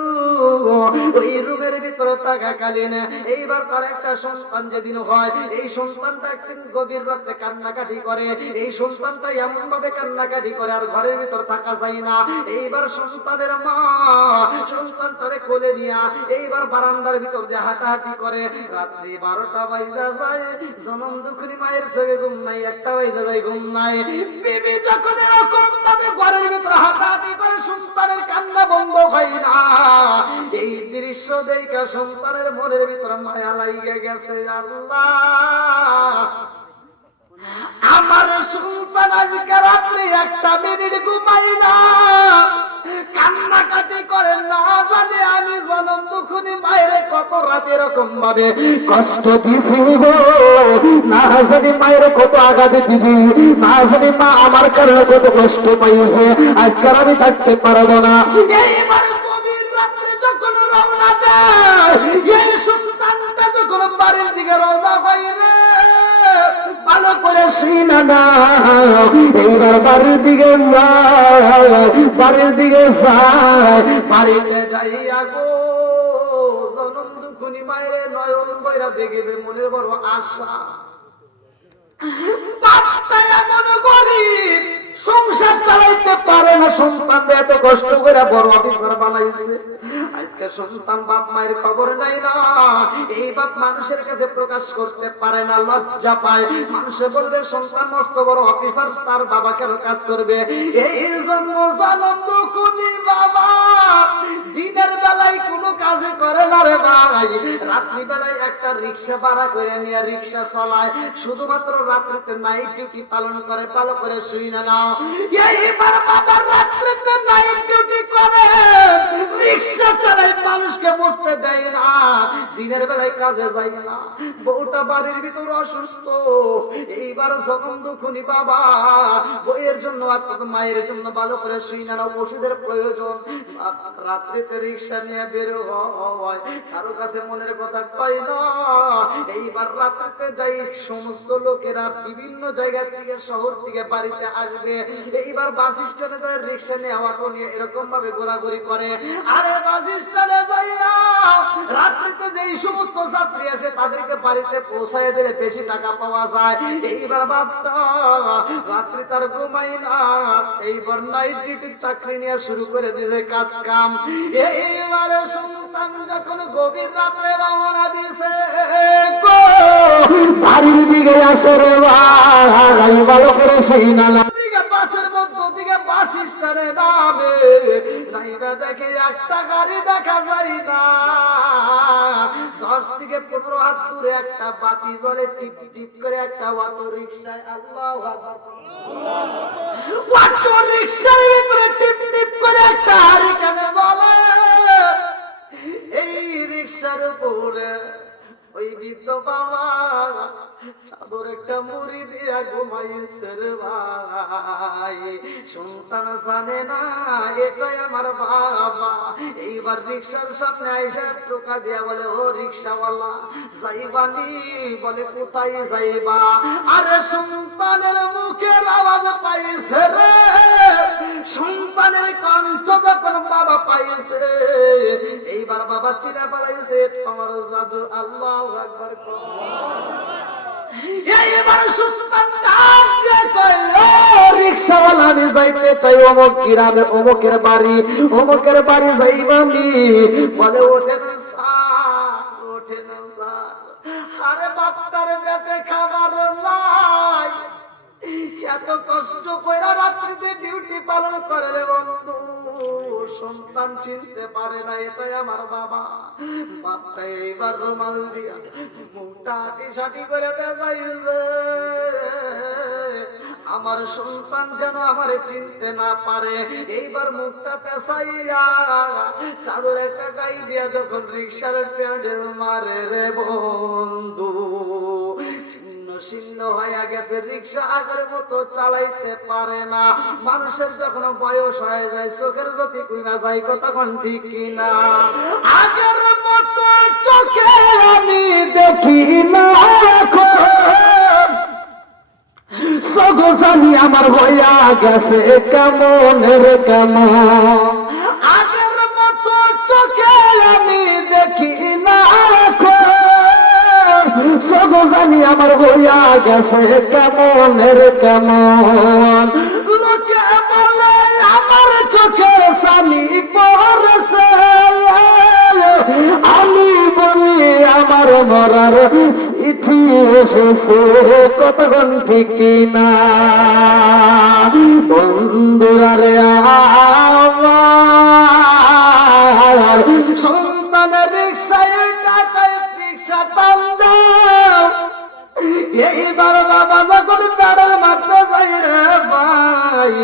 ওই রুমের ভিতরে থাকাকালীন এইবার তার একটা সন্তান যেদিন হয়, এই সন্তানটা একদিন গভীর রাতে কান্নাকাটি করে। এই সন্তানটা এমন ভাবে কান্নাকাটি করে আর ঘরের ভিতর থাকা যায় না। এইবার সন্তানের মা সন্তানটারে কোলে নিয়া এইবার বারান্দার ভিতর দিয়ে হাঁটাহাঁটি করে। রাত্রি 12টা বাজা যায়, জনম দুঃখিনী মায়ের চোখে ঘুম নাই, 1টা বাজা যায় ঘুম নাই। বিবি যখন এরকম ভাবে ঘরের ভিতর হাঁটাহাঁটি করে, সন্তানের কান্না বন্ধ হয় না। এই দৃশ্য দেখে সন্তানের মনের ভিতরে মায়া লাগিয়ে গেছে। আল্লাহ, আমার সন্তান আজকে রাত্রে 1টা মিনিট ঘুমাই না, কান্নাকাটি করে, না জানে আমি জনম দুঃখিনী মায়ের কত রাতে এরকম ভাবে কষ্ট দিছি গো, না জানি মায়ের কত আঘাত দিবি, না জানি মা আমার কারণে কত কষ্ট পাইছে, আজকাল আমি থাকতে পারবো না। এইবার গভীর রাত্রে যখন রওনা দেয়, এই সন্তানটা যখন বাড়ির দিকে রওনা হইবে, ভালো করে শুনা না, এইবার বাড়ির দিকে যায়, বাড়ির দিকে যায়, বাড়িতে যাইয়া গো জনম দুঃখিনী মায়ের নয়ন বইরা দেখবে, মনের বড় আশা। বাপটা এমন গরিব, সংসার চালাইতে পারে না, সন্তান এত কষ্ট করে বড় অফিসার বানাইছে, আজকে সন্তান বাপ মায়ের খবর নাই না। এই বাপ মানুষের কাছে প্রকাশ করতে পারে না, লজ্জা পায়। মানুষে বলবে সন্তান মস্ত বড় অফিসার, তার বাবা কেন কাজ করবে? এই জন্য জনম দুঃখিনী বাবা দিনের বেলায় কোনো কাজে করে না রে ভাই, রাত্রি বেলায় একটা রিক্সা ভাড়া করে নিয়ে রিক্সা চালায়, শুধুমাত্র রাত্রিতে নাইট ডিউটি পালন করে। ভালো করে শুই না নাও, এইবার বাবা রাত্রিতে নাইট ডিউটি করে, রিক্সা চালায়, মানুষকে বসতে দেয় না, দিনের বেলায় কাজে যায় না। বউটা বাড়ির ভিতর অসুস্থ, এইবার যখন দুঃখিনী বাবা বইয়ের জন্য আর মায়ের জন্য ভালো করে শুই না, ওষুধের প্রয়োজন, রাত্রিতে রিক্সা নিয়ে বের হয়, কারো কাছে মনের কথা কয় না। এইবার রাত্রিতে যাই, সমস্ত লোকেরা বিভিন্ন জায়গা থেকে শহর থেকে বাড়িতে আসবে, এইবার বাস স্ট্যান্ডে যায়, রিক্সা নিয়ে অটো নিয়ে এরকম ভাবে ঘোরাঘুরি করে। আরে বাস স্ট্যান্ডে যাইয়া রাত্রিতে যেই সমস্ত যাত্রী আসে তাদেরকে বাড়িতে পৌঁছায় দিলে বেশি টাকা পাওয়া যায়। এইবার বাপটা রাত্রি তার ঘুমাই না, এইবার নাইট ডিউটির চাকরি নিয়ে শুরু করে দিয়েছে কাজ কাম। এইবারে সন্তান যখন গভীর রাতে রওনা দিছে গো, বাড়ির দিকে আসে রে ভাই, ভালো করে শুনা না, বাসের মধ্য দিকে বাস স্ট্যান্ডে নামে, নাইবা দেখে একটা গাড়ি দেখা যায় না, 10 থেকে 15 হাত দূরে একটা বাতি জ্বলে, টিপ টিপ করে একটা অটো রিক্সায়। আল্লাহু আকবার, অটো রিক্সার ভিতরে টিপ টিপ করে একটা হারিকেনে জ্বলে। এই রিক্সার উপরে ওই বৃদ্ধ বাবা চাদর একটা মুড়ি দিয়া ঘুমাইছে রে ভাই, সন্তান জানে না এটাই আমার বাবা। এইবার রিক্সার সামনে আইসা টোকা দিয়া বলে, ও রিক্সাওয়ালা যাইবানি? বলে কোথায় যাইবা? আরে সন্তানের মুখের আওয়াজ পাইছে রে, সন্তানের কণ্ঠ যখন বাবা পাইছে, এইবার বাবা চিনা পালাইছে, তোমার জাদু। আল্লাহু আকবার। এইবার সন্তান ডাক দিয়ে কয়, ও রিক্সাওয়ালা, আমি যাইতে চাই অমুক গ্রামে, অমুকের বাড়ি, অমুকের বাড়ি যাইবানি? বলে ওঠেন স্যার, ওঠেন স্যার। আরে বাপ্তার পেটে খাবার নাই, এত কষ্ট কইরা রাত্রিতে ডিউটি পালন করে রে বন্ধু, সন্তান চিনতে পারে না এটাই আমার বাবা। বাপটা এইবার রুমাল দিয়া মুখটা আটি করে বেজাইছে, আমার সন্তান যেন আমারে চিনতে না পারে। এইবার মুখটা পেছাইয়া চাদর একটা গাই দিয়া যখন রিক্সার প্যাডেল মারে রে বন্ধু, ছিন্ন হয়ে গেছে, রিক্সা আগের মতো চালাইতে পারে না। মানুষের যখন বয়স হয়ে যায়, চোখের জ্যোতি কইমা যায়, তখন ঠিক কিনা? আগের মতো চোখে আমি দেখি না, সগোসানি আমার হইয়া গেছে কেমন রে কেমন, আগের মতো চোখে আমি সব জানি আমার হইয়া গেছে কেমনের কেমন। লোকে বলে আমার চোখে সানি পড়েছে, আমি বলি আমার মরার চিঠি এসেছে, কতক্ষণ ঠিক না বন্ধুরা রে আমার সন্তানের রিক্সায় টাকায় রিক্সা টান দাও। এইবার বাবা যখন প্যাডেল মারতে যাই রে ভাই,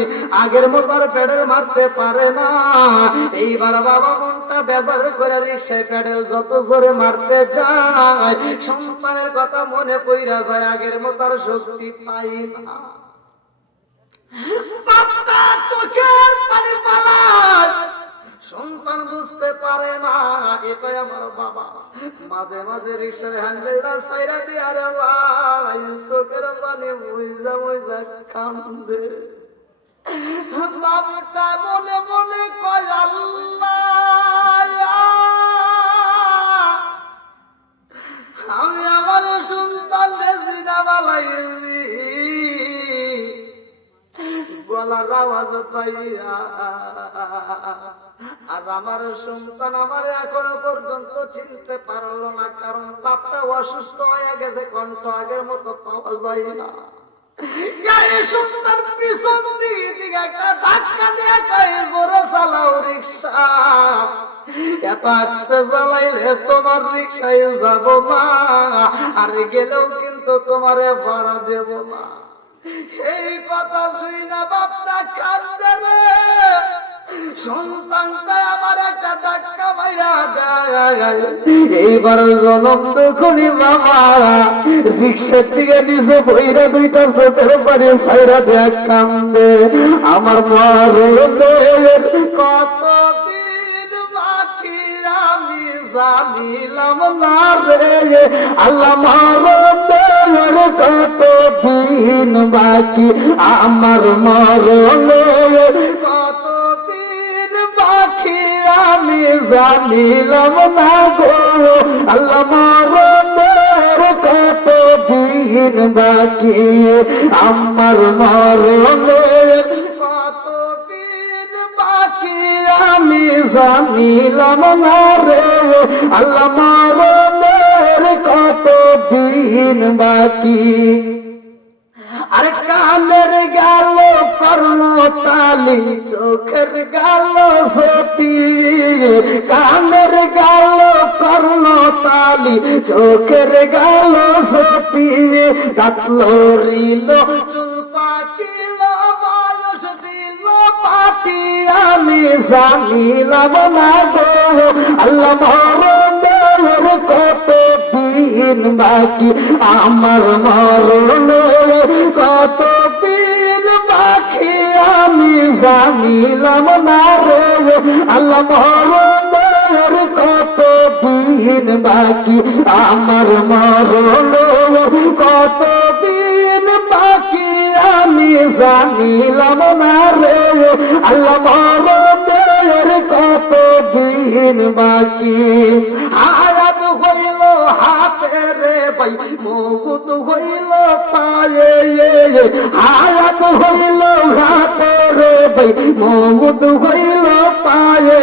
আগের মতো আর প্যাডেল মারতে পারে না। এইবার বাবা মনটা বেজার করে রিক্সায় প্যাডেল যত জোরে মারতে যায়, সন্তানের কথা মনে পইরা যায়, আগের মতো আর শক্তি পাই না। বাপটা চোখের পানি পালায়, সন্তান বুঝতে পারে না এটাই আমার বাবা। মাঝে মাঝে রিক্সার হ্যান্ডেলটা সাইরা দিয়ে আরে ভাই চোখের পানি মুইজা মুইজা কান্দে। বাপটা মনে মনে কয় আল্লাহ, আমি আমার সন্তান সিনা বালাইছি, গলার আওয়াজ পাইয়া আর আমার সন্তান আমার এখনো পর্যন্ত চিনতে পারলো না, কারণ বাপটা অসুস্থ হয়ে গেছে, কণ্ঠ আগের মতো পাওয়া যায় না। সন্তান পিছন দিকে একটা ধাক্কা দিয়ে কয় জোরে চালাও রিক্সা, এত আস্তে চালাইলে তোমার রিক্সায় যাব না, আর গেলেও কিন্তু তোমারে ভাড়া দেব না। এই কথা শুই না বাপটা কান্দে রে, সন্তানটা আমার একটা ধাক্কা মাইরা দেয়। এইবার জনম দুখনি বাবা রিক্সার থেকে নিচে বইরা দুইটা চোখের পানি ছাইরা দেয়া কান্দে। আমার মরণের কতদিন বাকি আমি জানিলাম না রে, আল্লাহ মরণের কতদিন বাকি আমার মরণের কতদিন বাকি আমি জানিলাম না গো, আল্লাহ মরণের কতদিন বাকি আমার মরণের কতদিন বাকি আমি জানিলাম না রে, আল্লাহ মরণের কতদিন বাকি। আরে কানের গেল কর্ণ তালি, চোখের গেল সতী, কানের গেল কর্ণ তালি, চোখের গেল সতী, দাঁত লড়িল চুল পাকিল বয়স দিল পাতি আমি জানিলাম না গো, আল্লাহ মরণের কতদিন বাকি আমার মরণের কতদিন বাকি আমি জানিলাম না রে, আল্লাহ মরণের কতদিন বাকি আমার মরণের কতদিন বাকি আমি জানিলাম না রে, আল্লাহ মরণের কতদিন বাকি। হায়াত হইল হাতে রে ভাই, মৌত হইল পায়ে, হায়াত হইল হাতে রে ভাই, মৌত হইল পায়ে,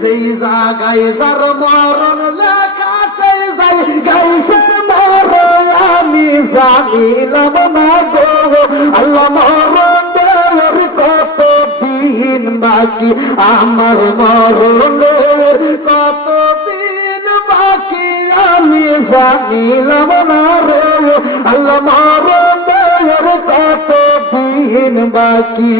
যেই জায়গায় যার মরণ লেখা সেই জায়গায় সে মরে আমি জানিলাম না গো, আল্লাহ মরণের কতদিন বাকি আমার মরণের কতদিন বাকি আমি জানিলাম না রে, আল্লাহ মরণের কতদিন বাকি।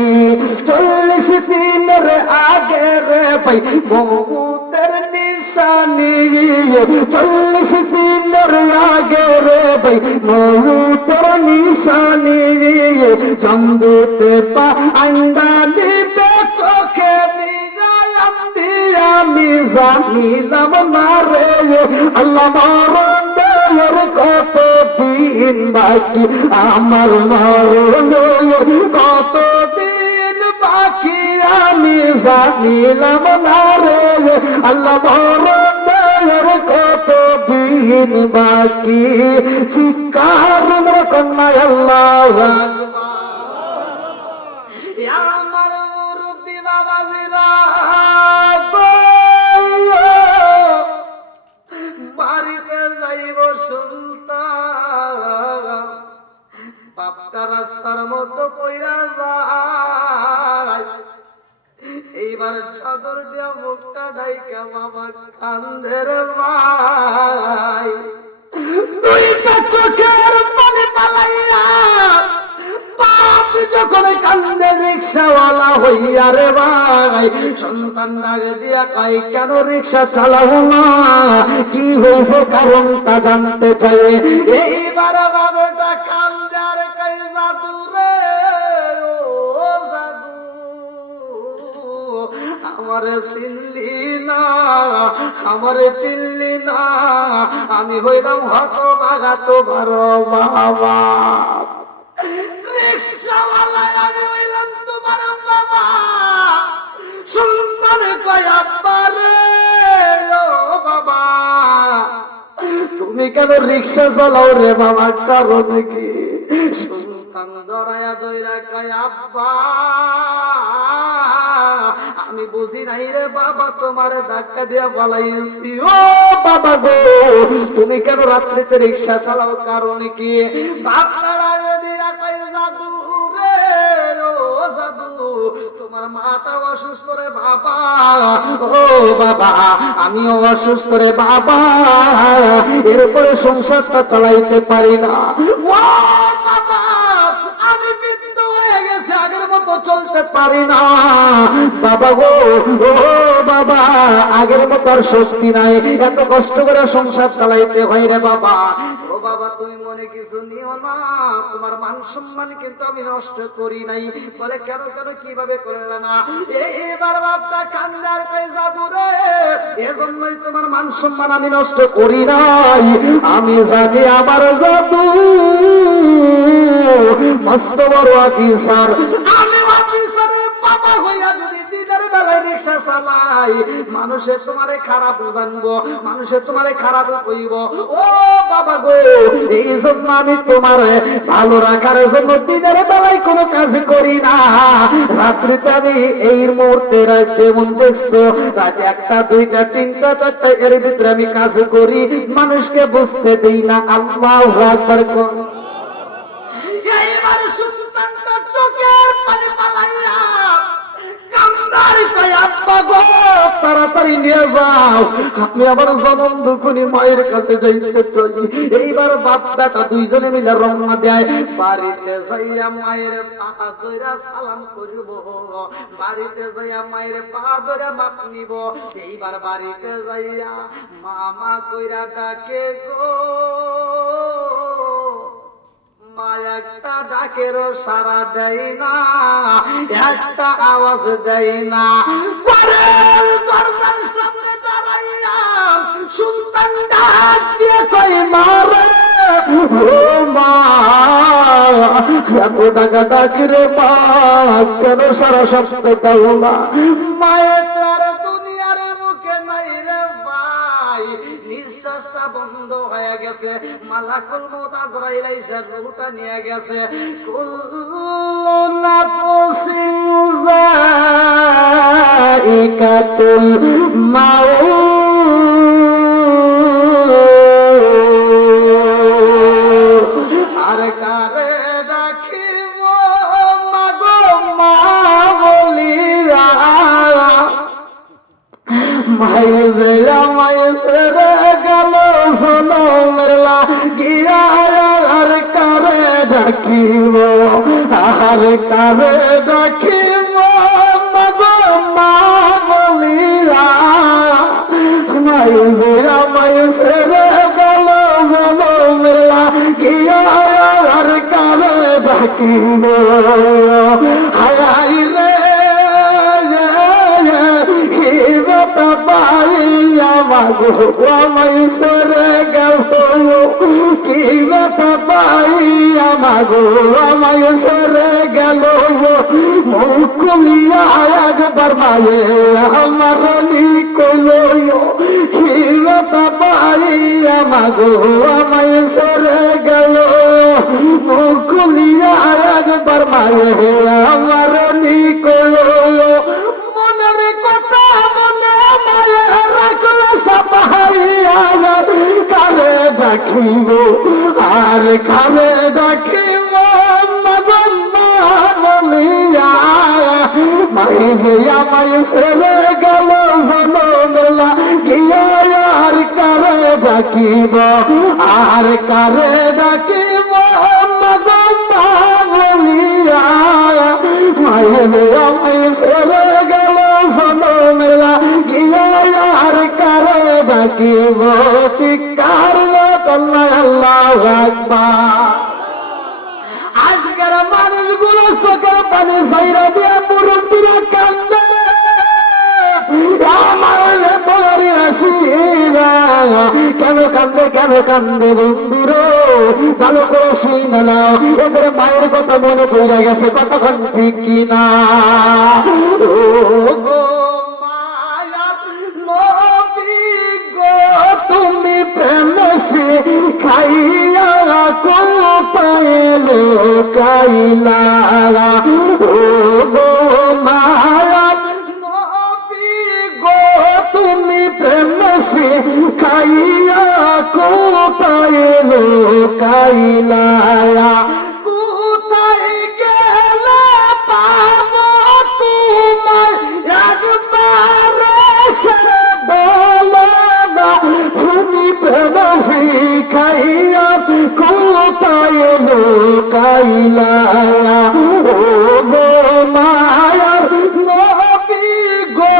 40 দিনের আগে রে ভাই মৌতের নিশানি, 40 দিনের আগে রে ভাই মৌতের নিশানি, চন্দুতে পা আন্দা দিতে চোখে আমি জানিলাম না রে, আল্লাহ মরণের কতদিন বাকি আমার মরণের কতদিন বাকি আমি জানিলাম না রে, আল্লাহ মরণের কতদিন দিন বাকি চিৎকার কন্যা আল্লাহ আমার মুরব্বী বাবাজিরা বাড়িতে যাইব সন্তান বাপটা রাস্তার মতো কইরা যায় এইবার চাদর দিয়া মুখটা ডাইকা বাবা কান্দের ভাই দুইটা চোখের পানি পালাইয়া বাপ যখন কান্দে রিক্সাওয়ালা হইয়া রে ভাই সন্তান ডাকে দিয়া কয় কেন রিক্সা চালাবো না কি হয়েছে কারণটা জানতে চাই এইবার বাবাটা কান্দে আর কই জাদু রে ও জাদু আমারে চিনলি না আমারে চিনলি না আমি হইলাম হতভাগা তোমার বাবা রিকশাওয়ালা আমি হইলাম তোমার বাবা সন্তান কয় আব্বা রে ও বাবা তুমি কেন রিক্সা চালাও রে বাবা কারণ কি সন্তান ধরায়া দইরা কয় আব্বা আমি বুঝি নাই রে বাবা তোমার ধাক্কা দিয়া পালাইছি ও বাবা গো তুমি কেন রাত্রিতে রিক্সা চালাও কারণ কি বাপটারা দিয়া কয় জাদু রে ও জাদু তোমার মাটা অসুস্থ রে বাবা ও বাবা আমিও অসুস্থ রে বাবা এরপরে সংসারটা চালাইতে পারি না ও বাবা আমি বৃদ্ধ হয়ে গেছি আগের মতো চলতে পারি না বাবা গো ও বাবা আগের মতো আর শক্তি নাই এত কষ্ট করে সংসার চালাইতে হয় রে বাবা ও বাবা তুমি মনে কিছু নিও না তোমার মান সম্মান কিন্তু আমি নষ্ট করি নাই বলে কেন কেন কিভাবে করলে না এইবার বাপটা কান্দার কই জাদু রে এজন্যই তোমার মান সম্মান আমি নষ্ট করি নাই আমি জানি আমার জাদু মস্ত বড় অফিসার আমি অফিসারের বাবা হইয়া যদি দিনের বেলায় রিক্সা চালাই মানুষে তোমারে খারাপ জানবো মানুষে তোমারে খারাপ কইব ও বাবা গো এই জন্য আমি তোমার ভালো রাখার জন্য দিনের বেলায় কোনো কাজ করি না রাত্রিতে আমি এই মুহূর্তে যেমন দেখছো রাতে 1টা 2টা 3টা 4টা এর ভিতরে আমি কাজ করি মানুষকে বুঝতে দেই না আল্লাহু আকবার কোন এইবার সন্তানটা চোখের পানি পালাইয়া কান্দার কয় আব্বা গো তাড়াতাড়ি নিয়ে যাও আমি আমার জনম দুখুনি মায়ের কাছে যাইতে চাই এইবার বাপ বেটা দুইজনে মিলে রওনা দেয় বাড়িতে যাইয়া মায়ের পা ধইরা সালাম করিব বাড়িতে যাইয়া মায়ের পা ধইরা মাপ নিব এইবার বাড়িতে যাইয়া মামা কইরা ডাকে গো মা একটা ডাকেরও সারা দেয় না একটা আওয়াজ দেয় না ঘরের দরজার সামনে দাঁড়াইয়া সন্তান ডাক দিয়ে কই মারে ও মা এত টাকা ডাকি রে মা কেন সারা সপ্তাহে দাও না মায়ের তার দুনিয়ার মুখে নাই রে ভাই নিঃশ্বাসটা বন্ধ হয়ে গেছে মালাকুল মউত আজরাইল আইসা রূহটা নিয়ে গেছে কুল্লু নাফসিন যায়িকাতুল মাউত আর কারে রাখিব মাগো মা বলিয়া মায়ে যে আমায় সেরে গেল জনমের লাগিয়া আর কারে ডাকিব আর কারে ডাকিব মাগো মা বলিয়া মায়ে যে আমায় সেরে গেল জনমের লাগিয়া আর কারে ডাকিব হায় হায় রে পাইয়া মাগো আমায় সেরে গেল কি ব্যথা পাইয়া মাগো আমায় সেরে গেল মুখ খুলিয়া একবার মায়ে আমার নিকল কি ব্যথা পাইয়া মাগো আমায় ছেড়ে গেল, মুকুলিয়া একবার মায়ে আমার নিকল, মনের কথা মনে মায়ে রাখলো সাপাইয়া, কারে ডাকিব আর কারে ডাকিব মাগো মা বলিয়া, মাইরে আমায় ছেড়ে গেল জনমেলা গিয়া, আর কারে ডাকিব আর কারে ডাকিব মাগো মা বলিয়া, মাইরে আমায় ছেড়ে গেল জনমেলা গিয়া, আর কারে ডাকিব, চিৎকার কন্যা আল্লাহু আকবার। আজকের মানুষগুলো চোখের পানি ছাইরা দিয়া মুরব্বীরা কান্দে, আমার বলারি আসিরা কেন কান্দে কেন কান্দে বন্ধুরো, ভালো করে শুনে নাও, এদের মায়ের কথা মনে পড়ে গেছে কতক্ষণ ঠিক কিনা। ও গো মায়ার নবী গো, তুমি প্রেম শিখাইয়া কোথায় লোকাইলা, ও গো মায়ার নবী গো, তুমি প্রেম শিখাইয়া কোথায় লোকাইলা, কোথায় গেলে পাবো তোমায় একবার সে বলো না, তুমি প্রেম শিখাইয়া কোথায় লোকাইলা, ও গো মায়ার নবী গো,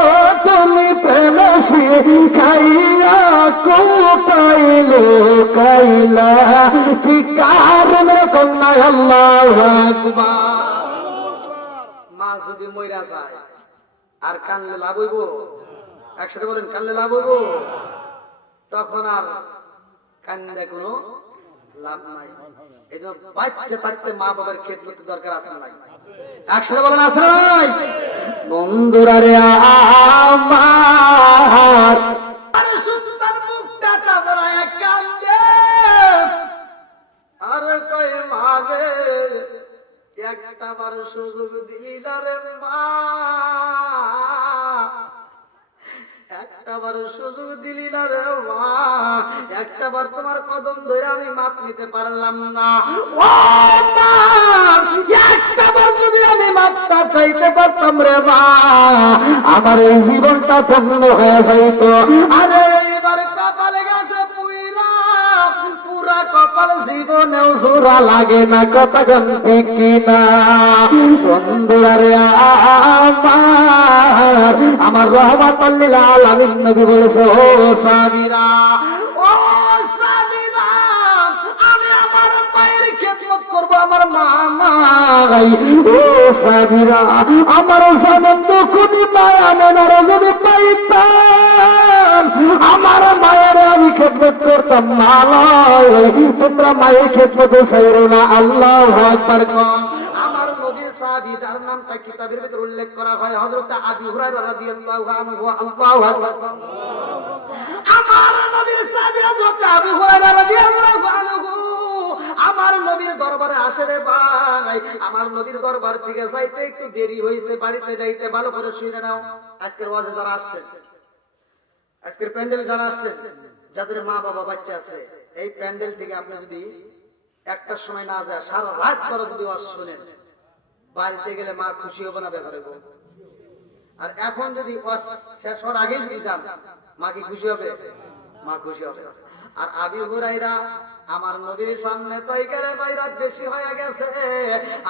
তুমি প্রেম শিখাইয়া কোথায় লোকাইলা, চিৎকার কন্যা আল্লাহু আকবার। মা যদি মইরা যায় আর কানলে লাভ হইব, একসাথে বলেন কানলে লাভ হইব, তখন আর কান্দে কোনো লাভ নাই। এই জন্য বাচ্চা থাকতে মা বাবার খেদমত দরকার আছে না? একসাথে বলেন আছে না নাই? বন্ধুরা রে আমার, আরে সুন্দর মুখটা তাবরায় কান্দে, আরে কই মাগে একটা বার সুযোগ দিলি না রে মা, একটা বার সুযোগ দিলি না রে মা, একটা বার তোমার কদম ধরে আমি মাপ নিতে পারলাম না, ও মা একটা বার যদি আমি মাপটা চাইতে পারতাম রে মা, আমার এই জীবনটা ধন্য হয়ে যাইতো। আরে এবার কপালে গেছে পুইরা, পুরা কপাল জীবনেও জোড়া লাগে না, কতক্ষণ ঠিক কিনা। বন্ধুরা রে আমার রহমাতুল লিল আলামিন নবী বলেছে, ও সাবিরা, ও সাবিরা, আমি আমার মায়ের খেদমত করব, আমার মা নাই, ও সাবিরা, আমার জানেন দুখুনি মায়া মেনার যদি পাইতাম, আমার মায়ের আমি খেদমত করতাম না। তোমরা মায়ের খেদমত চাইরো না। আল্লাহু আকবার। আমার নবীর সাহাবী যার নামটা কিতাবের ভিতর উল্লেখ করা হয় হযরত আবু হুরায়রা রাদিয়াল্লাহু আনহু, আল্লাহু আকবার। আমার নবীর সাহাবী হযরত আবু হুরায়রা রাদিয়াল্লাহু আনহু আমার নবীর দরবারে আসে রে ভাই, আমার নবীর দরবার থেকে যাইতে একটু দেরি হইছে, বাড়িতে যাইতে ভালো করে শুনে নাও। আজকের ওয়াজে যারা আসছে, আজকের প্যান্ডেল যারা আসছে, যাদের মা বাবা বাচ্চা আছে, এই প্যান্ডেল থেকে আপনি যদি একটার সময় না যায়, সারা রাত পরে যদি ওয়াজ শুনেন, বাড়িতে গেলে মা খুশি হবে না বেকার হবে? আর এখন যদি ওয়াজ শেষ হওয়ার আগেই যদি যান, মা কি খুশি হবে? মা খুশি হবে। আর আবু হুরায়রা আমার নবীর সামনে তাইকারে বাইরাত বেশি হয়ে গেছে।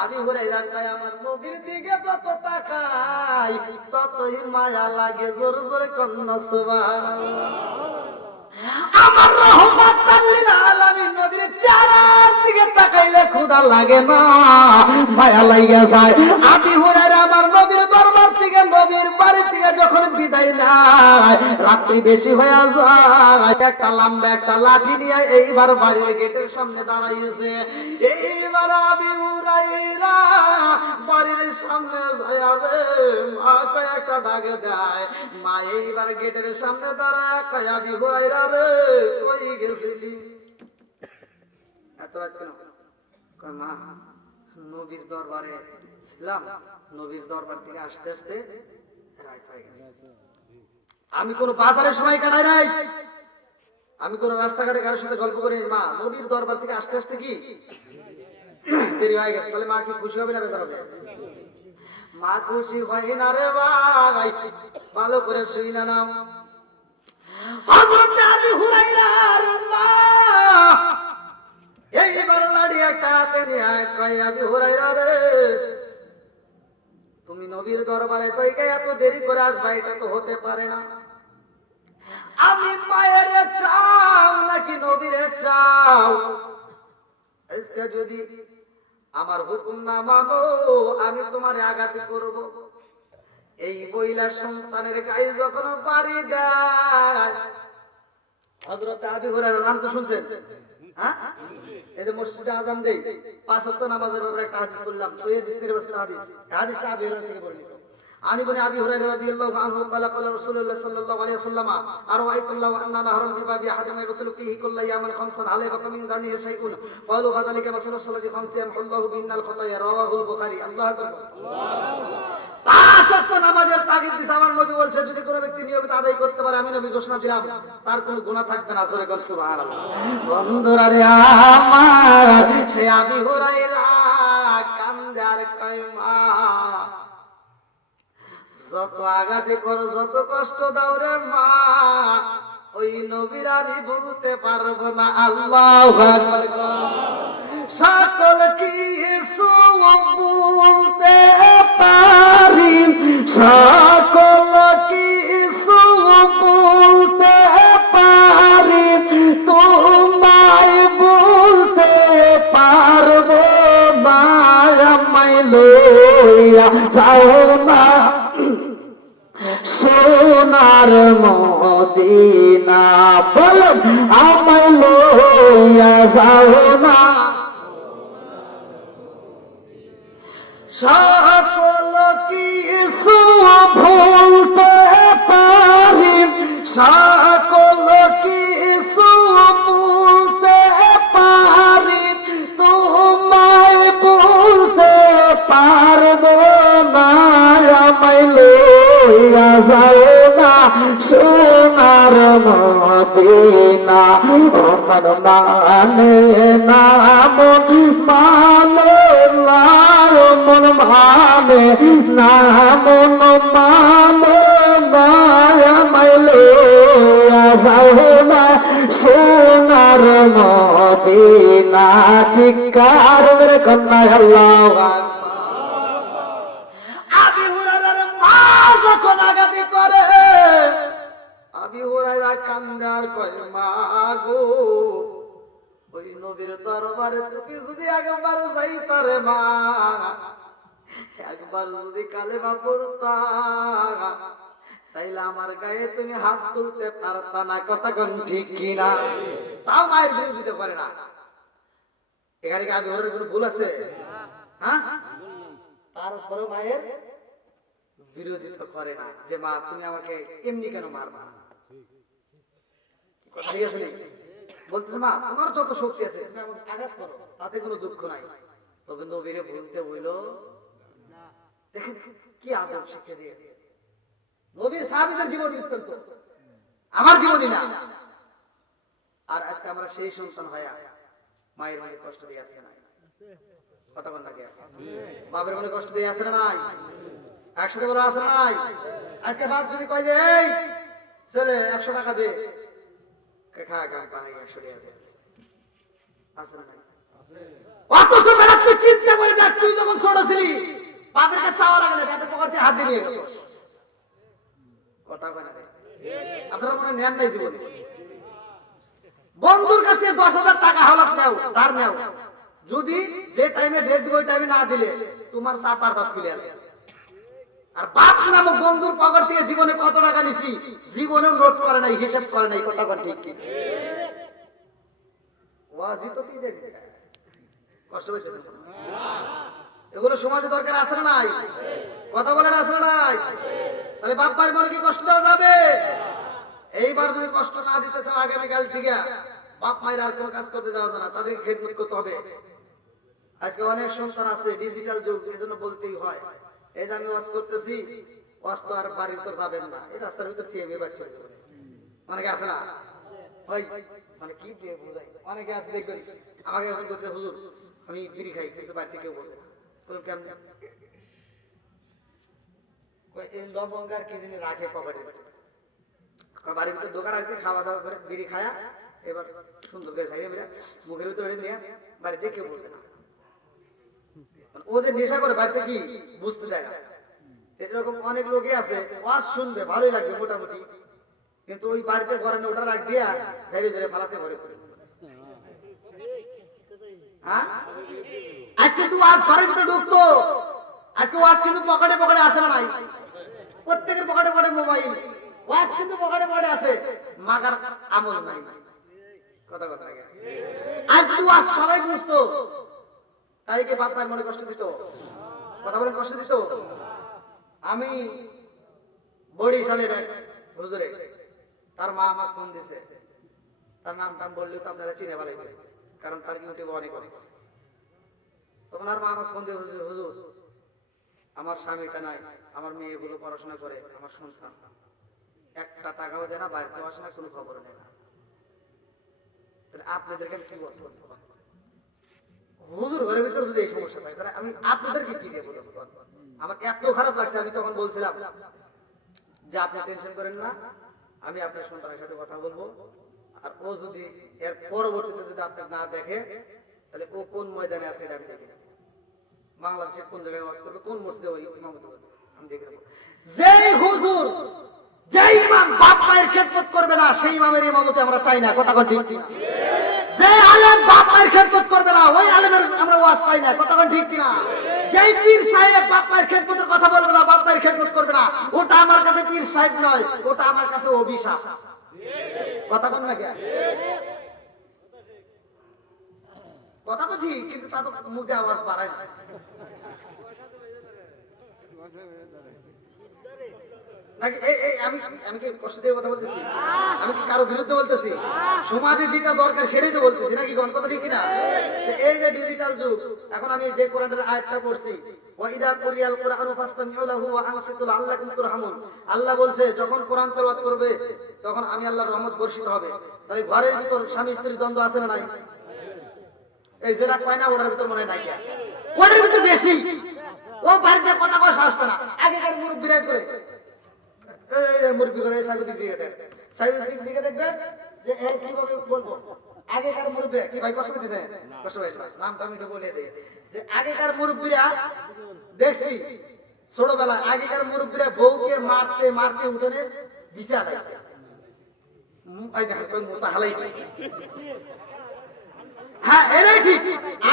আবু হুরায়রা কয় আমার নবীর দিকে যত তাকাই ততই মায়া লাগে, জোর জোরে কন্যা সুবহানাল্লাহ। আমার রহমাতুল লিল আলামিন নবীর চেহারার দিকে তাকাইলে ক্ষুধা লাগে না, মায়া লাগা যায়। আবু হুরায়রা আমার নবীর দরবার থেকে, নবীর বাড়ি থেকে যখন বিদায় দেয় নাই, রাত্রি বেশি হয়ে যায়, একটা লম্বা একটা লাঠি নিয়ে এইবার বাড়ির গেটের সামনে দাঁড়াইছে। এইবার আবি হুরায়রা বাড়ির সামনে যাবে, মা কয়েকটা ডাকে দেয়, মা এইবার গেটের সামনে দাঁড়ায় কয় আবি হুরায়রা রে কই গেছিলি? এত রাত কেন? কয় মা নবীর দরবারে ছিলাম, নবীর দরবার থেকে আসতে আসতে রাত হয়ে গেছে। আমি কোন বাজারের সময় কাটাই নাই, আমি কোন রাস্তাঘাটে কারোর সাথে গল্প করি নাই। মা নবীর দরবার থেকে আসতে আসতে কি দেরি হয়ে গেছে। তাহলে মা কি খুশি হবে না বেজার হবে? মা খুশি হয় না রে ভাই, ভালো করে শুই না নাম। হযরত আবু হুরায়রার মা এইবার লাড়ি একটা হাতে নিয়ে কয় আবু হুরায়রা রে তুমি নবীর দরবারে থেকে এত দেরি করে আসবা, এটা তো হতে পারে না। আমি মায়ের চাও নাকি নবীরে চাও? আজকে যদি আমার হুকুম না মানো আমি তোমার আঘাত করব। এই বইলা সন্তানের গায়ে যখন বাড়ি দেয়, হযরত আবু হুরায়রার নাম তো শুনছেন? হ্যাঁ, এই যে মসজিদে আযান দেই, 5 ওয়াক্ত নামাজের ব্যাপারে একটা হাদিস বললাম, সহিহ মুসলিমের হাদিস। হাদিসটা আবু হুরায়রা থেকে বর্ণিত। عن ابن ابي هريره رضي الله عنه قال قال رسول الله صلى الله عليه وسلم ارايتم لو ان نهرا في باب احدكم يغسل فيه كل يوم خمسا هل يبقى من دونه شيء؟ قالوا فذلك مثل الصلاه خمس يمحو الله بهن الخطايا رواه البخاري। الله اكبر। 5 ওয়াক্ত নামাজের তাগিদ দিছে আমার নবী বলছে, যদি কোনো ব্যক্তি নিয়মিত আদায় করতে পারে আমি নবী ঘোষণা দিলাম তার কোনো গুনাহ থাকবে না। সূরা কর সুবহানাল্লাহ। বন্ধুরা রে আমার, সে আবু হুরায়রা কান্দার কয়মা যত আঘাতে করো, যত কষ্ট দাও রে মা, ওই নবীর আমি বলতে পারবো না। আল্লাহু আকবার। সকল কিছু বলতে পারি, সকল কিছু বলতে পারি, তোমায় বলতে পারবো না। আমায় লইয়া যাও না সোনার মদিনা, বলো আমায় লইয়া যাও না। সকল কিছু ভুলতে পারি, সকল কিছু ভুলতে পারি, তোমায় বলতে পারবো না। আমায় লইয়া যাও না সোনার মদিনা। ও মন মানে না, মন মানে না, মন মানে না, মন মানে না, আমায় লইয়া যাও না সোনার মদিনা। চিৎকার করে কন্যা আল্লাহু আকবার। আবু হুরায়রার মা যখন আঘাতি করে, আবু হুরায়রা কান্দার কয় মা গো, ওই নবীর দরবারে তুমি যদি একবার যাইতা রে মা, একবার যদি কালেমা পড়তা, তাইলে আমার গায়ে তুমি হাত তুলতে পারতা না। কথা কোন ঠিক কিনা? তাও মায়ের বিরোধিতা করে না। এখানে কি আবু হুরায়রার কোনো ভুল আছে? হ্যাঁ, তারপরে মায়ের বিরোধিতা করে না যে মা তুমি আমাকে এমনি কেন মারবা। ঠিক আছে, বলতেছে মা তোমার যত শক্তি আছে তুমি আমাকে আঘাত করো, তাতে কোনো দুঃখ নাই, তবে নবীরে বলতে বইলো। দেখেন কি আদব শিক্ষা দিয়েছে নবীর সাহাবীদের জীবন বৃত্তান্ত, আমার জীবনই না। আর আজকে আমরা সেই সন্তান হয়ে মায়ের মনে কষ্ট দিয়ে আসছে না। কথা বল না কে? বাপের মনে কষ্ট দিয়ে আসে না নাই? একসাথে বলে আসে না নাই? আজকে বাপ যদি কয় যে এই ছেলে 100 টাকা দে, খা খা পানি 100 টাকা দে, আসে না নাই? অথচ বেটা তুই চিন্তা করে দেখ, তুই যখন ছোট ছিলি বাপের কাছে চাওয়া লাগে না, ব্যাটের পকেট থেকে হাত দিবি। কথা কয় না? আপনারা মনে নেন নাই জীবনে? বন্ধুর কাছ থেকে 10,000 টাকা হাওলাত নাও, ধার নাও, যদি যে টাইমে ডেট দিব ওই টাইমে না দিলে তোমার চাপার দাঁত খুলে আসবে। আর বাপ নামক বন্ধুর পকেট থেকে জীবনে কত টাকা নিছি জীবনেও নোট করে নাই, হিসাব করে নাই। কথা বল ঠিক কি? ওয়াজি তো কি দেখবে, কষ্ট হইতেছে এগুলো সমাজে দরকার আছে না নাই? কথা বলেন আছে না নাই? তাহলে বাপ মায়ের মনে কি কষ্ট দেওয়া যাবে? এইবার যদি কষ্ট না দিতে চাও আগামীকাল থেকে বাপ মায়ের আর কোনো কাজ করতে যাওয়া না, তাদেরকে খেদমত করতে হবে। আজকে অনেক সন্তান আছে, ডিজিটাল যুগ, এজন্য বলতেই হয়। এই যে আমি ওয়াজ করতেছি, ওয়াজ তো আর বাড়ির তো যাবেন না, এই রাস্তার ভিতর থেকে বিয়ে বাচ্চা অনেকে আছে না, ওই মানে কি দিয়ে বোঝাই, অনেকে আছে দেখবেন আমাকে এখন বলতে হুজুর আমি বিড়ি খাই, কিন্তু বাড়িতে কেউ বলছে না। কেমন এই লবঙ্গ আর কি জিনিস রাখে পকেটে, বাড়ির ভিতরে ঢোকার আগে খাওয়া দাওয়া করে বিড়ি খায়া এবার সুন্দর করে খাইয়ে বেরা মুখের ভিতরে নিয়ে বাড়িতে কেউ বলছে না। ও যে নেশা করে বাড়িতে কি বুঝতে দেয় না। এরকম অনেক লোকই আছে, ওয়াজ শুনবে ভালোই লাগবে মোটামুটি, কিন্তু ওই বাড়িতে ঘরে ওটা রাখ দিয়া ধীরে ধীরে ফালাতে ঘরে পড়ে। হ্যাঁ, আজকে তুই ওয়াজ ঘরের ভিতরে ঢুকতো, আজকে ওয়াজ কিন্তু পকেটে পকেটে আসে না নাই, প্রত্যেকের পকেটে পকেটে মোবাইল, ওয়াজ কিন্তু পকেটে পকেটে আছে, মাগার আমল নাই। কথা কথা আজকে ওয়াজ সবাই বুঝতো, তাই কি বাপ মায়ের মনে কষ্ট দিত? কথা বলে কষ্ট দিত? আমি বরিশালের এক হুজুরে, তার মা আমার ফোন দিছে, তার নাম টাম বললেও তো আপনারা চিনে ভালো, কারণ তার ইউটিউবে অনেক অনেক। তখন আর মা আমার ফোন দিয়ে হুজুর আমার স্বামীটা নাই, আমার মেয়েগুলো পড়াশোনা করে, আমার সন্তান একটা টাকাও দেয় না, বাড়িতে আসে না, কোনো খবর নেই না। তাহলে আপনাদেরকে কি বলবো? হুজুর ঘরের ভিতরে যদি এই সমস্যা থাকে তাহলে আমি আপনাদেরকে কি দিয়ে বলবো? আমার এত খারাপ লাগছে, আমি তখন বলছিলাম যে আপনি টেনশন করেন না, আমি আপনার সন্তানের সাথে কথা বলবো, আর ও যদি এর পরবর্তীতে যদি আপনার না দেখে তাহলে ও কোন ময়দানে আছে এটা আমি দেখে নেব, বাংলাদেশের কোন জায়গায় ওয়াজ করবে, কোন মসজিদে ওই ইমামতি করবে আমি দেখে নেব। যেই হুজুর যেই ইমাম বাপ মায়ের খেদমত করবে না সেই ইমামের ইমামতি আমরা চাই না। কথা কথা ঠিক না? যে আলেম বাপ মায়ের খেদমত করবে না ওই আলেমের আমরা ওয়াজ চাই না। কথা কথা ঠিক না? যেই পীর সাহেব বাপ মায়ের খেদমতের কথা বলবে না, বাপ মায়ের খেদমত করবে না, ওটা আমার কাছে পীর সাহেব নয়, ওটা আমার কাছে অভিশাপ। কথা বল না কেন? কথা তো ঠিক, কিন্তু তা তো মুখে আওয়াজ বাড়ায় না। নাকি আমি কি কষ্ট দিয়ে কথা বলতেছি? আমি কি কারো বিরুদ্ধে বলতেছি? সমাজে যেটা দরকার সেটাই তো বলতেছি, নাকি কোন কথা ঠিক কিনা? এই যে ডিজিটাল যুগ, এখন আমি যে কোরআনের আয়াতটা পড়ছি, ওয়াইদা কুরিয়াল কুরআনু ফাসতামিউ লাহু ওয়া আনসিতু লাআল্লাকুম তুরহামুন, আল্লাহ বলছে যখন কোরআন তেলাওয়াত করবে তখন আমি আল্লাহর রহমত বর্ষিত হবে। তাই ঘরের ভিতর স্বামী স্ত্রীর দ্বন্দ্ব আছে না নাই? এই যেটা কয় না ওটার ভিতর মনে নাই, ওটার ভিতর বেশি। ও বাড়িতে কথা কয় সাহস পায় না, আগেকার মুরব্বীরা করে মুরব্বী করে সাইকুদিক দিকে দেখবে, সাইকুদিক দিকে দেখবে যে এই কিভাবে বলবো। আগেকার মুরব্বী কি ভাই কষ্ট দিছে? কষ্ট হয়েছে, নামটা আমি একটু বলে দিই যে আগেকার মুরব্বীরা দেখছি ছোটবেলা, আগেকার মুরব্বীরা বউকে মারতে মারতে উঠোনে বিছা লাগাইছে। এই দেখেন কোন মোটা হালাই। হ্যাঁ এটাই ঠিক,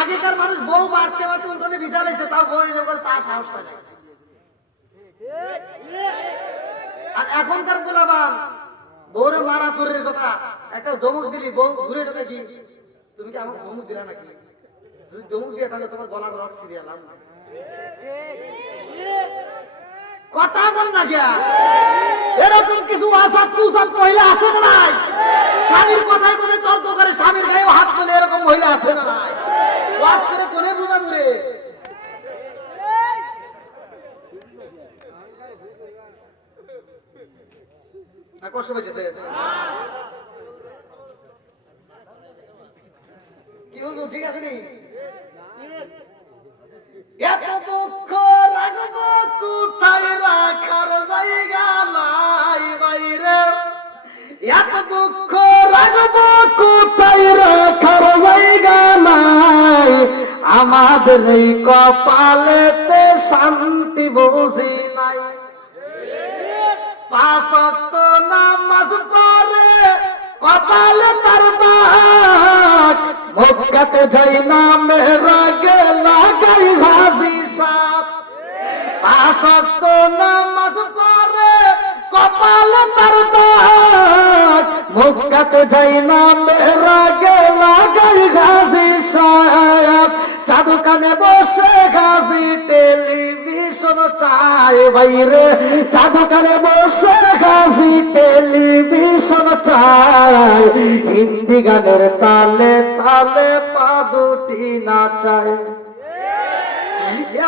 আগেকার মানুষ বউ মারতে মারতে উঠোনে বিছা লাগাইছে, তাও বউ যখন সাহস পায় না। আর এখনকার গোলাবান বউরে মারা দূরের কথা, একটা ধমক দিলি বউ ঘুরে ঢুকে কি তুমি কি আমাকে ধমক দিলা নাকি? যদি ধমক দিয়ে থাকে তোমার গলার রক ছিঁড়ে এলাম। কথা বল না গিয়া, এরকম কিছু আসাদ তুসাদ মহিলা আছে না নাই? স্বামীর কথায় কোনে তর্ক করে, স্বামীর গায়েও হাত তোলে, এরকম মহিলা আছে না নাই? ওয়াজ করে কোনে বুঝাবো রে? কষ্ট পেয়েছে কি হুজুর? ঠিক আছে নি? এত দুঃখ রাখব কোথায় রাখার জায়গা নাই বাইরে, এত দুঃখ রাখব কোথায় রাখার জায়গা নাই, আমাদের এই কপালেতে শান্তি বুঝি নাই। পাঁচ ওয়াক্ত নামাজ পড়ে কপালে তার দাগ, মক্কাতে যাই না মেরাগে লাগাই হাজি সাপ, পাঁচ ওয়াক্ত নামাজ পড়ে কপালে তার দাগ, মক্কাতে যাই না মেরাগে লাগাই গাজী সাহেব, চাদু কানে বসে গাজী টেলিভিশন চাই বাইরে, চাদু কানে বসে গাজী টেলিভিশন চাই, হিন্দি গানের তালে তালে পা দুটি নাচায়।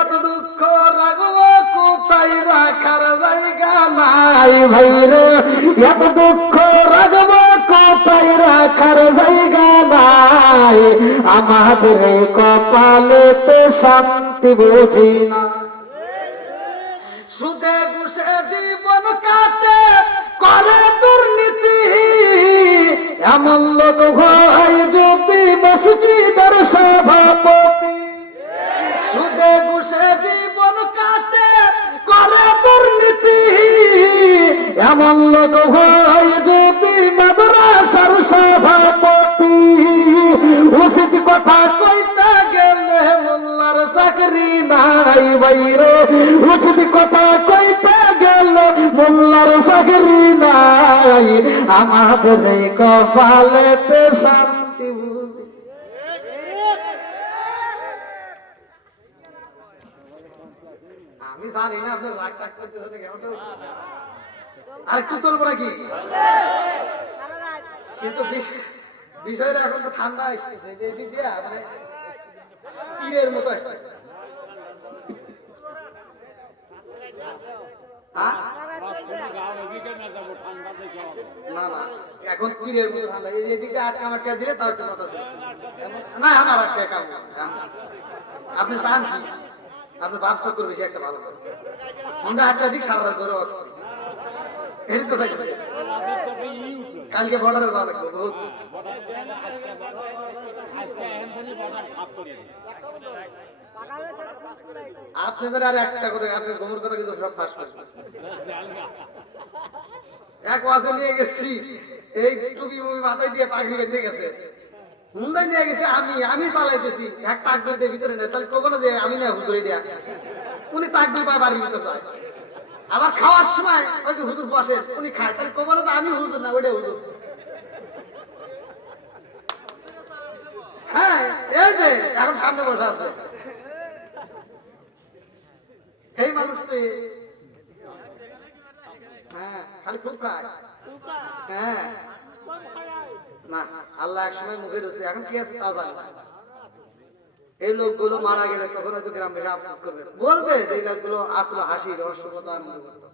এত দুঃখ রাগব কোথায় রাখার জায়গা নাই ভাইরে, এত দুঃখ রাগব কোথায় রাখার জায়গা নাই, আমাদের কপালেতে শান্তি বুঝি না। সুদে ঘুষে জীবন কাটে করে দুর্নীতি, এমন লোক ভাই যদি মসজিদের সভাপতি, সুদে ঘুষে জীবন কাটে করে দুর্নীতি, এমন লোক ভাই যদি মাদ্রাসার সভাপতি, উচিত কথা কইতে গেলে মোল্লার চাকরি নাই বাইরে, উচিত কথা কইতে গেলে মোল্লার চাকরি নাই, আমাদের এই কপালেতে শান্তি বুঝি। আমি জানি না আপনার রাগ টাগ করতেছেন কেমন, আর একটু চলবো নাকি? কিন্তু বিষয়টা এখন তো ঠান্ডা আসতেছে, যে এদিক দিয়া মানে তীরের মতো আসতেছে। না না, এখন তীরের মতো ঠান্ডা, এদিকে আটকা মাটকা দিলে তার একটু কথা ছিল না, আমার আটকা কাম। আপনি চান কি? আপনি ব্যবসা করবে বেশি একটা ভালো করে মন্দা আটটা দিক সারা রাত করে আসবে, এটি তো চাইছে। কালকে বর্ডারে যাওয়া লাগবে বহুত। আপনাদের আর একটা কথা, আপনার গোমর কথা কিন্তু সব ফাঁস ফাঁস। এক ওয়াজে নিয়ে গেছি, এই টুপি মুপি মাথায় দিয়ে পাখি বেঁধে গেছে, হুন্ডাই নিয়ে গেছে, আমি চালাইতেছি, এক টাকবির ভিতরে নেই, তাহলে কখনো যে আমি না হুজুরে দিয়া, উনি তাকবির পায় বাড়ির ভিতরে যায়, আবার খাওয়ার সময় ওই যে হুজুর বসে উনি খায়, তাহলে কখনো তো আমি হুজুর না ওইটা হুজুর। হ্যাঁ এই যে এখন সামনে বসে আছে এই মানুষটি, হ্যাঁ খালি খুব খায়। হ্যাঁ না, আল্লাহ এক সময় মুখে রুচি, এখন কি আছে তাও জানি না। এই লোকগুলো মারা গেলে তখন হয়তো গ্রাম বেশি আফসোস করবে, বলবে যে এই লোকগুলো আসলে হাসি রহস্য কথা আনন্দ করতো।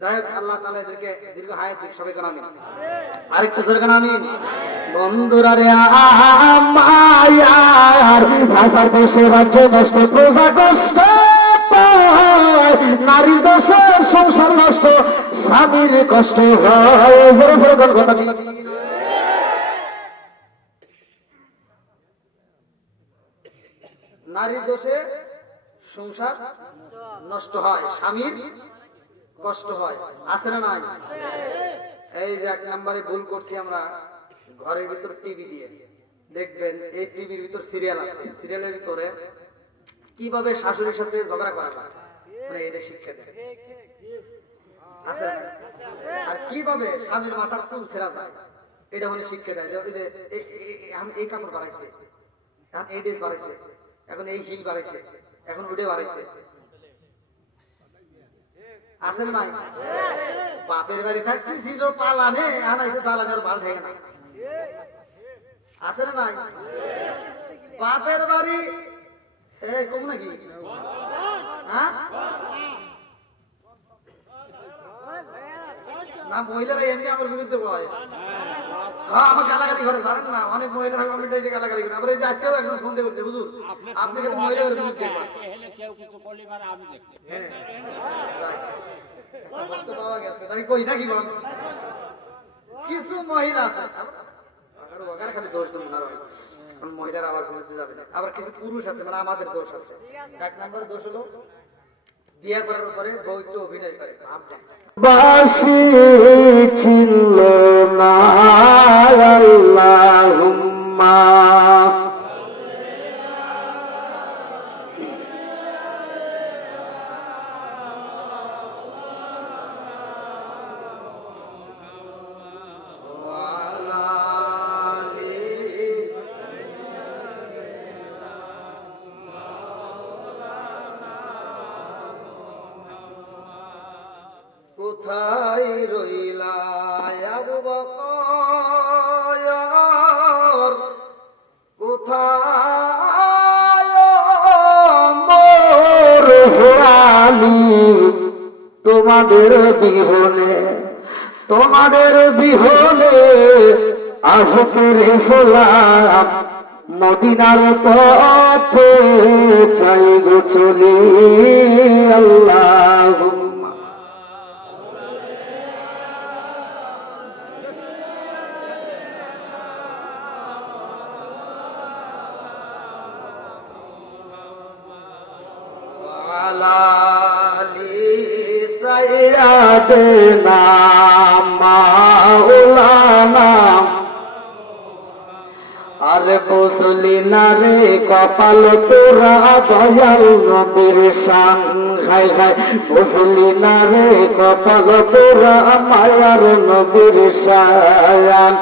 যাই হোক, আল্লাহ তাআলা এদেরকে দীর্ঘ হায়াত দিক, সবাই কোন আমিন। আরেকটু সরে কোন আমিন। বন্ধুরা রে আমার ভাষার দেশে রাজ্য নষ্ট, প্রজা কষ্ট পায়, নারী দোষে সংসার নষ্ট, স্বামীর কষ্ট হয়। জোরে জোরে কোন কথা ঠিক। নারী দোষে সংসার নষ্ট হয়, স্বামীর কষ্ট হয়, আছে না নাই? এই যে এক নম্বরে ভুল করছি আমরা, ঘরের ভিতর টিভি দিয়ে দেখবেন, এই টিভির ভিতর সিরিয়াল আছে, সিরিয়ালের ভিতরে কিভাবে শাশুড়ির সাথে ঝগড়া করা যায়, মানে এটা শিক্ষা দেয় আছে, আর কিভাবে স্বামীর মাথার চুল ছেঁড়া যায় এটা মানে শিক্ষা দেয়। ওই যে আমি এই কাপড় বাড়াইছে, এখন এই ড্রেস বাড়াইছে, এখন এই হিল বাড়াইছে, এখন উঠে বাড়াইছে, আছে নাই? বাপের বাড়ি থাকছি ছিল পালানে, আনাইছে দালানের বাল ঠেকে না, আছে না নাই? বাপের বাড়ি কম নাকি? হ্যাঁ না, মহিলারা এমনি আমার বিরুদ্ধে বলে, হ্যাঁ আমার গালাগালি করে, জানেন না? অনেক মহিলারা কমেন্টে এসে গালাগালি করে। আবার এই যে আজকেও একজন ফোন দিয়ে বলছে, হুজুর আপনি কিন্তু মহিলাদের বিরুদ্ধে বলেন। হ্যাঁ একটা বক্তব্য পাওয়া গেছে, তাই কই নাকি বল? কিছু মহিলা আছে, ওখানে খালি দোষ দেবো না, মহিলারা আবার বিরুদ্ধে যাবে না। আবার কিছু পুরুষ আছে, মানে আমাদের দোষ আছে। এক নম্বরে দোষ হলো বিয়ে করার পরে বউ একটু অভিনয় করে, ভাব দেয়, বাসি ছিল না আল্লাহুম্মা কোথায় রইলা আবু বকর কোথায় মোর হেয়ালি তোমাদের বিহনে আজকের সোলাম মদিনার পথে চাই গো চলি আল্লাহুম্মা আলালি সাইয়্যিদানা মাওলানা আরে বসলি না রে কপাল তোরা দয়াল নবীর শান খাই খাই বসলি না রে কপাল তোরা মায়ার নবীর শান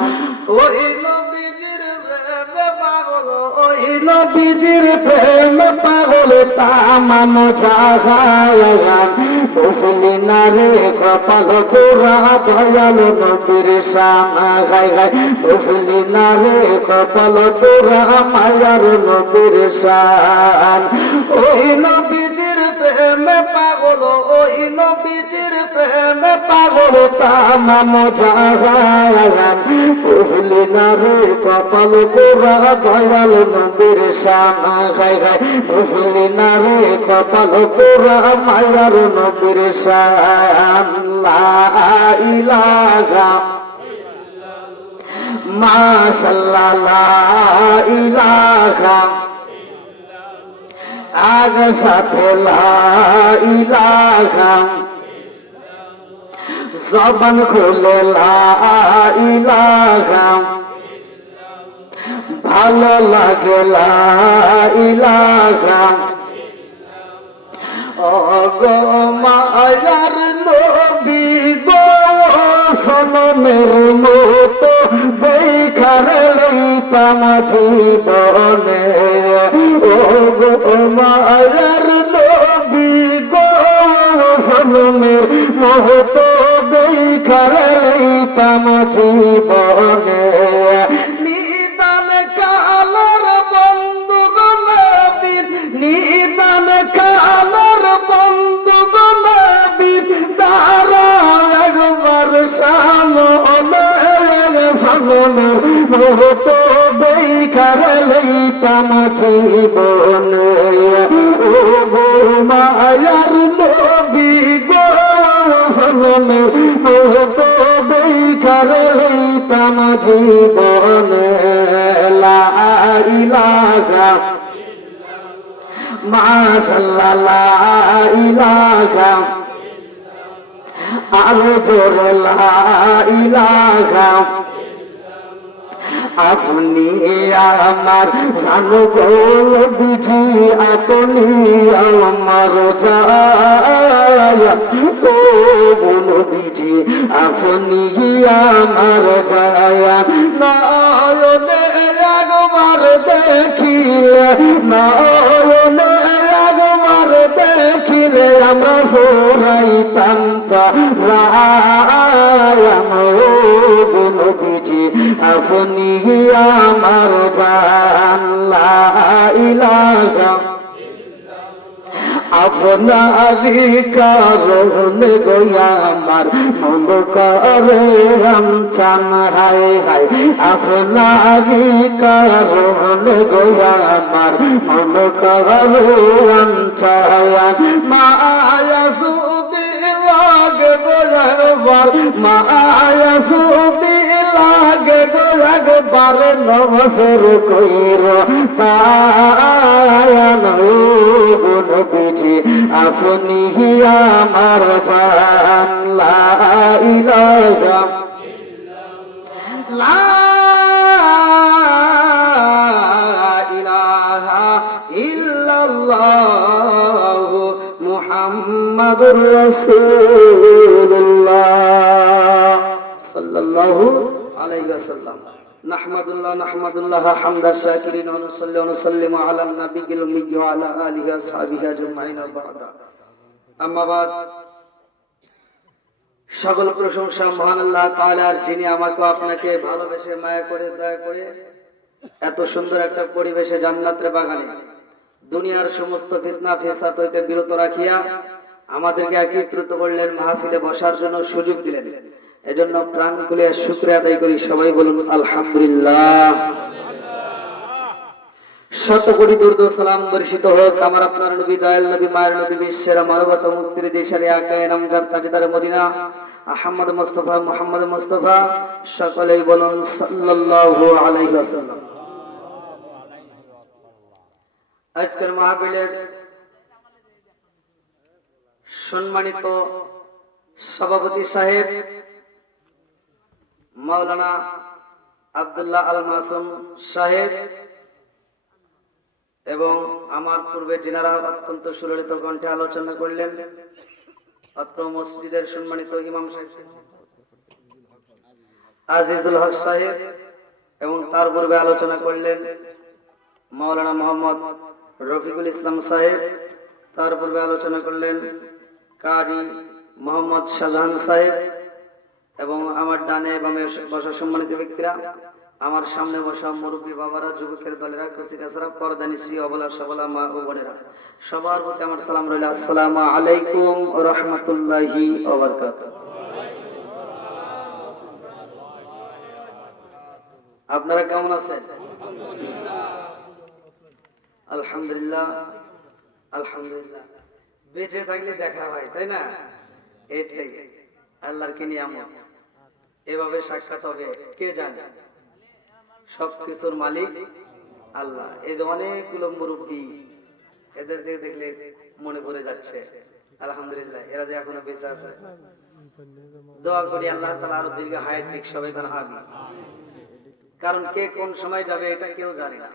ওই নবীজির প্রেমে পাগল ওই নবীজির প্রেমে পাগল তামাম জাগায়ান বসলি না রে কপাল তোরা দয়াল নবীর শান খাই খাই বসলি না রে কপাল তোরা মায়ার নবীর শান ওই নবীজির প্রেমে পাগল ওই নবীজির প্রেমে পাগল তামাম জাহান বুঝলি না রে কপাল তোরা দয়াল নবীর শান গাই গাই বুঝলি না রে কপাল তোরা মায়ার নবীর শান লা ইলাহা মাশাআল্লাহ লা ইলাহা আগ সাথে লা ইলাহা জবান খুলে লা ইলাহা ভালো লাগে লা ইলাহা ও গো মায়ার নবী গো সনমের মতো বেখার লইতাম জীবনে ও গো মায়ার নবী গো সনমের মতো বেখার লইতাম জীবনে নিদান কালার বন্ধু গো নবীর নিদান কালার বন্ধু গো নবীর তারা একবার সামনে সামনের মতো বেখার লইতাম জীবনে ও গো মায়ার নবী গো সামনের মতো বেখার লইতাম জীবনে লা ইলাহা মাশাআল্লাহ লা ইলাহা আরো জোরে লা ইলাহা আপনি আমার জানো বুঝি আপনি আমার যায় ও নবীজি আপনি আমার যায় নয়নে একবার দেখিলে নয়নে একবার দেখিলে আমরা ফুরাইতাম নবীজি আপনি আমার জান লা ইলাহা আপনারি কারণে গোয়া আমার মন করে আমচান হায় হায় আপনারি কারণে গোয়া আমার মন করে আমচান মায়া সুদি লাগে গোয়াবার মায়া সুদি লাগে গোয়াবার নবসর কইর তায়ান নবীজি আপনি আমার জান লা ইলাহা লা ইলাহা ইল্লাল্লাহ মুহাম্মাদুর রাসূলুল্লাহ সাল্লাল্লাহু আলাইহি ওয়াসাল্লাম নাহমাদুল্লাহ হামদা শাকিরিন ওয়া নুসাল্লিমু আলা নাবিয়িল উম্মি ওয়া আলা আলিহি ওয়া সাহবিহি আজমাইন বা'দা আম্মা বাদ সকল প্রশংসা মহান আল্লাহ তাআলার, যিনি আমাকে আপনাকে ভালোবেসে মায়া করে দয়া করে এত সুন্দর একটা পরিবেশে জান্নাতের বাগানে দুনিয়ার সমস্ত ফিতনা ফেসাদ হইতে বিরত রাখিয়া আমাদেরকে একত্রিত করলেন, মাহফিলে বসার জন্য সুযোগ দিলেন। এজন্য প্রাণ খুলে শুকরিয়া আদায় করি। সবাই বলুন আলহামদুলিল্লাহ। শত কোটি দুরূদ ও সালাম বর্ষিত হোক আমার আপনার নবী, দয়াল নবী, মায়ের নবী, বিশ্বের মানবতা মুক্তির দেশের আকায়ে নামজার তাজদার মদিনা আহমদ মুস্তাফা মুহাম্মদ মুস্তাফা, সকলেই বলুন সাল্লাল্লাহু আলাইহি ওয়াসাল্লাম। আজকের মাহফিলের সম্মানিত সভাপতি সাহেব মাওলানা আব্দুল্লাহ আল মাসুম সাহেব এবং আমার পূর্বে যিনারা অত্যন্ত সুললিত কণ্ঠে আলোচনা করলেন, অত্র মসজিদের সম্মানিত ইমাম সাহেব আজিজুল হক সাহেব, এবং তার পূর্বে আলোচনা করলেন মাওলানা মোহাম্মদ রফিকুল ইসলাম সাহেব, তার পূর্বে আলোচনা করলেন কারি মোহাম্মদ শাহজাহান সাহেব, এবং আমার ডানে বামে বসা সম্মানিত ব্যক্তিরা, আমার সামনে বসা মুরব্বী বাবারা, যুবকের দলেরা, কচিকাছারা, পর্দানিসি, অবলা সবলা মা ও বোনেরা, সবার প্রতি আমার সালাম রইল। আসসালামু আলাইকুম ওয়া রাহমাতুল্লাহি ওয়া বারাকাতুহু। আপনারা কেমন আছেন? আলহামদুলিল্লাহ, আলহামদুলিল্লাহ। বেঁচে থাকলে দেখা হয়, তাই না? এটাই আল্লাহর কি নিয়ামত। এভাবে সাক্ষাৎ হবে কে জানে? সবকিছুর মালিক আল্লাহ। এই যে অনেকগুলো মুরব্বী, এদের দিকে দেখলে মনে পড়ে যাচ্ছে আলহামদুলিল্লাহ, এরা যে এখনো বেঁচে আছে। দোয়া করি আল্লাহ তাআলা আরো দীর্ঘ হায়াত দিক, সবাই কোন আমিন। কারণ কে কোন সময় যাবে এটা কেউ জানে না।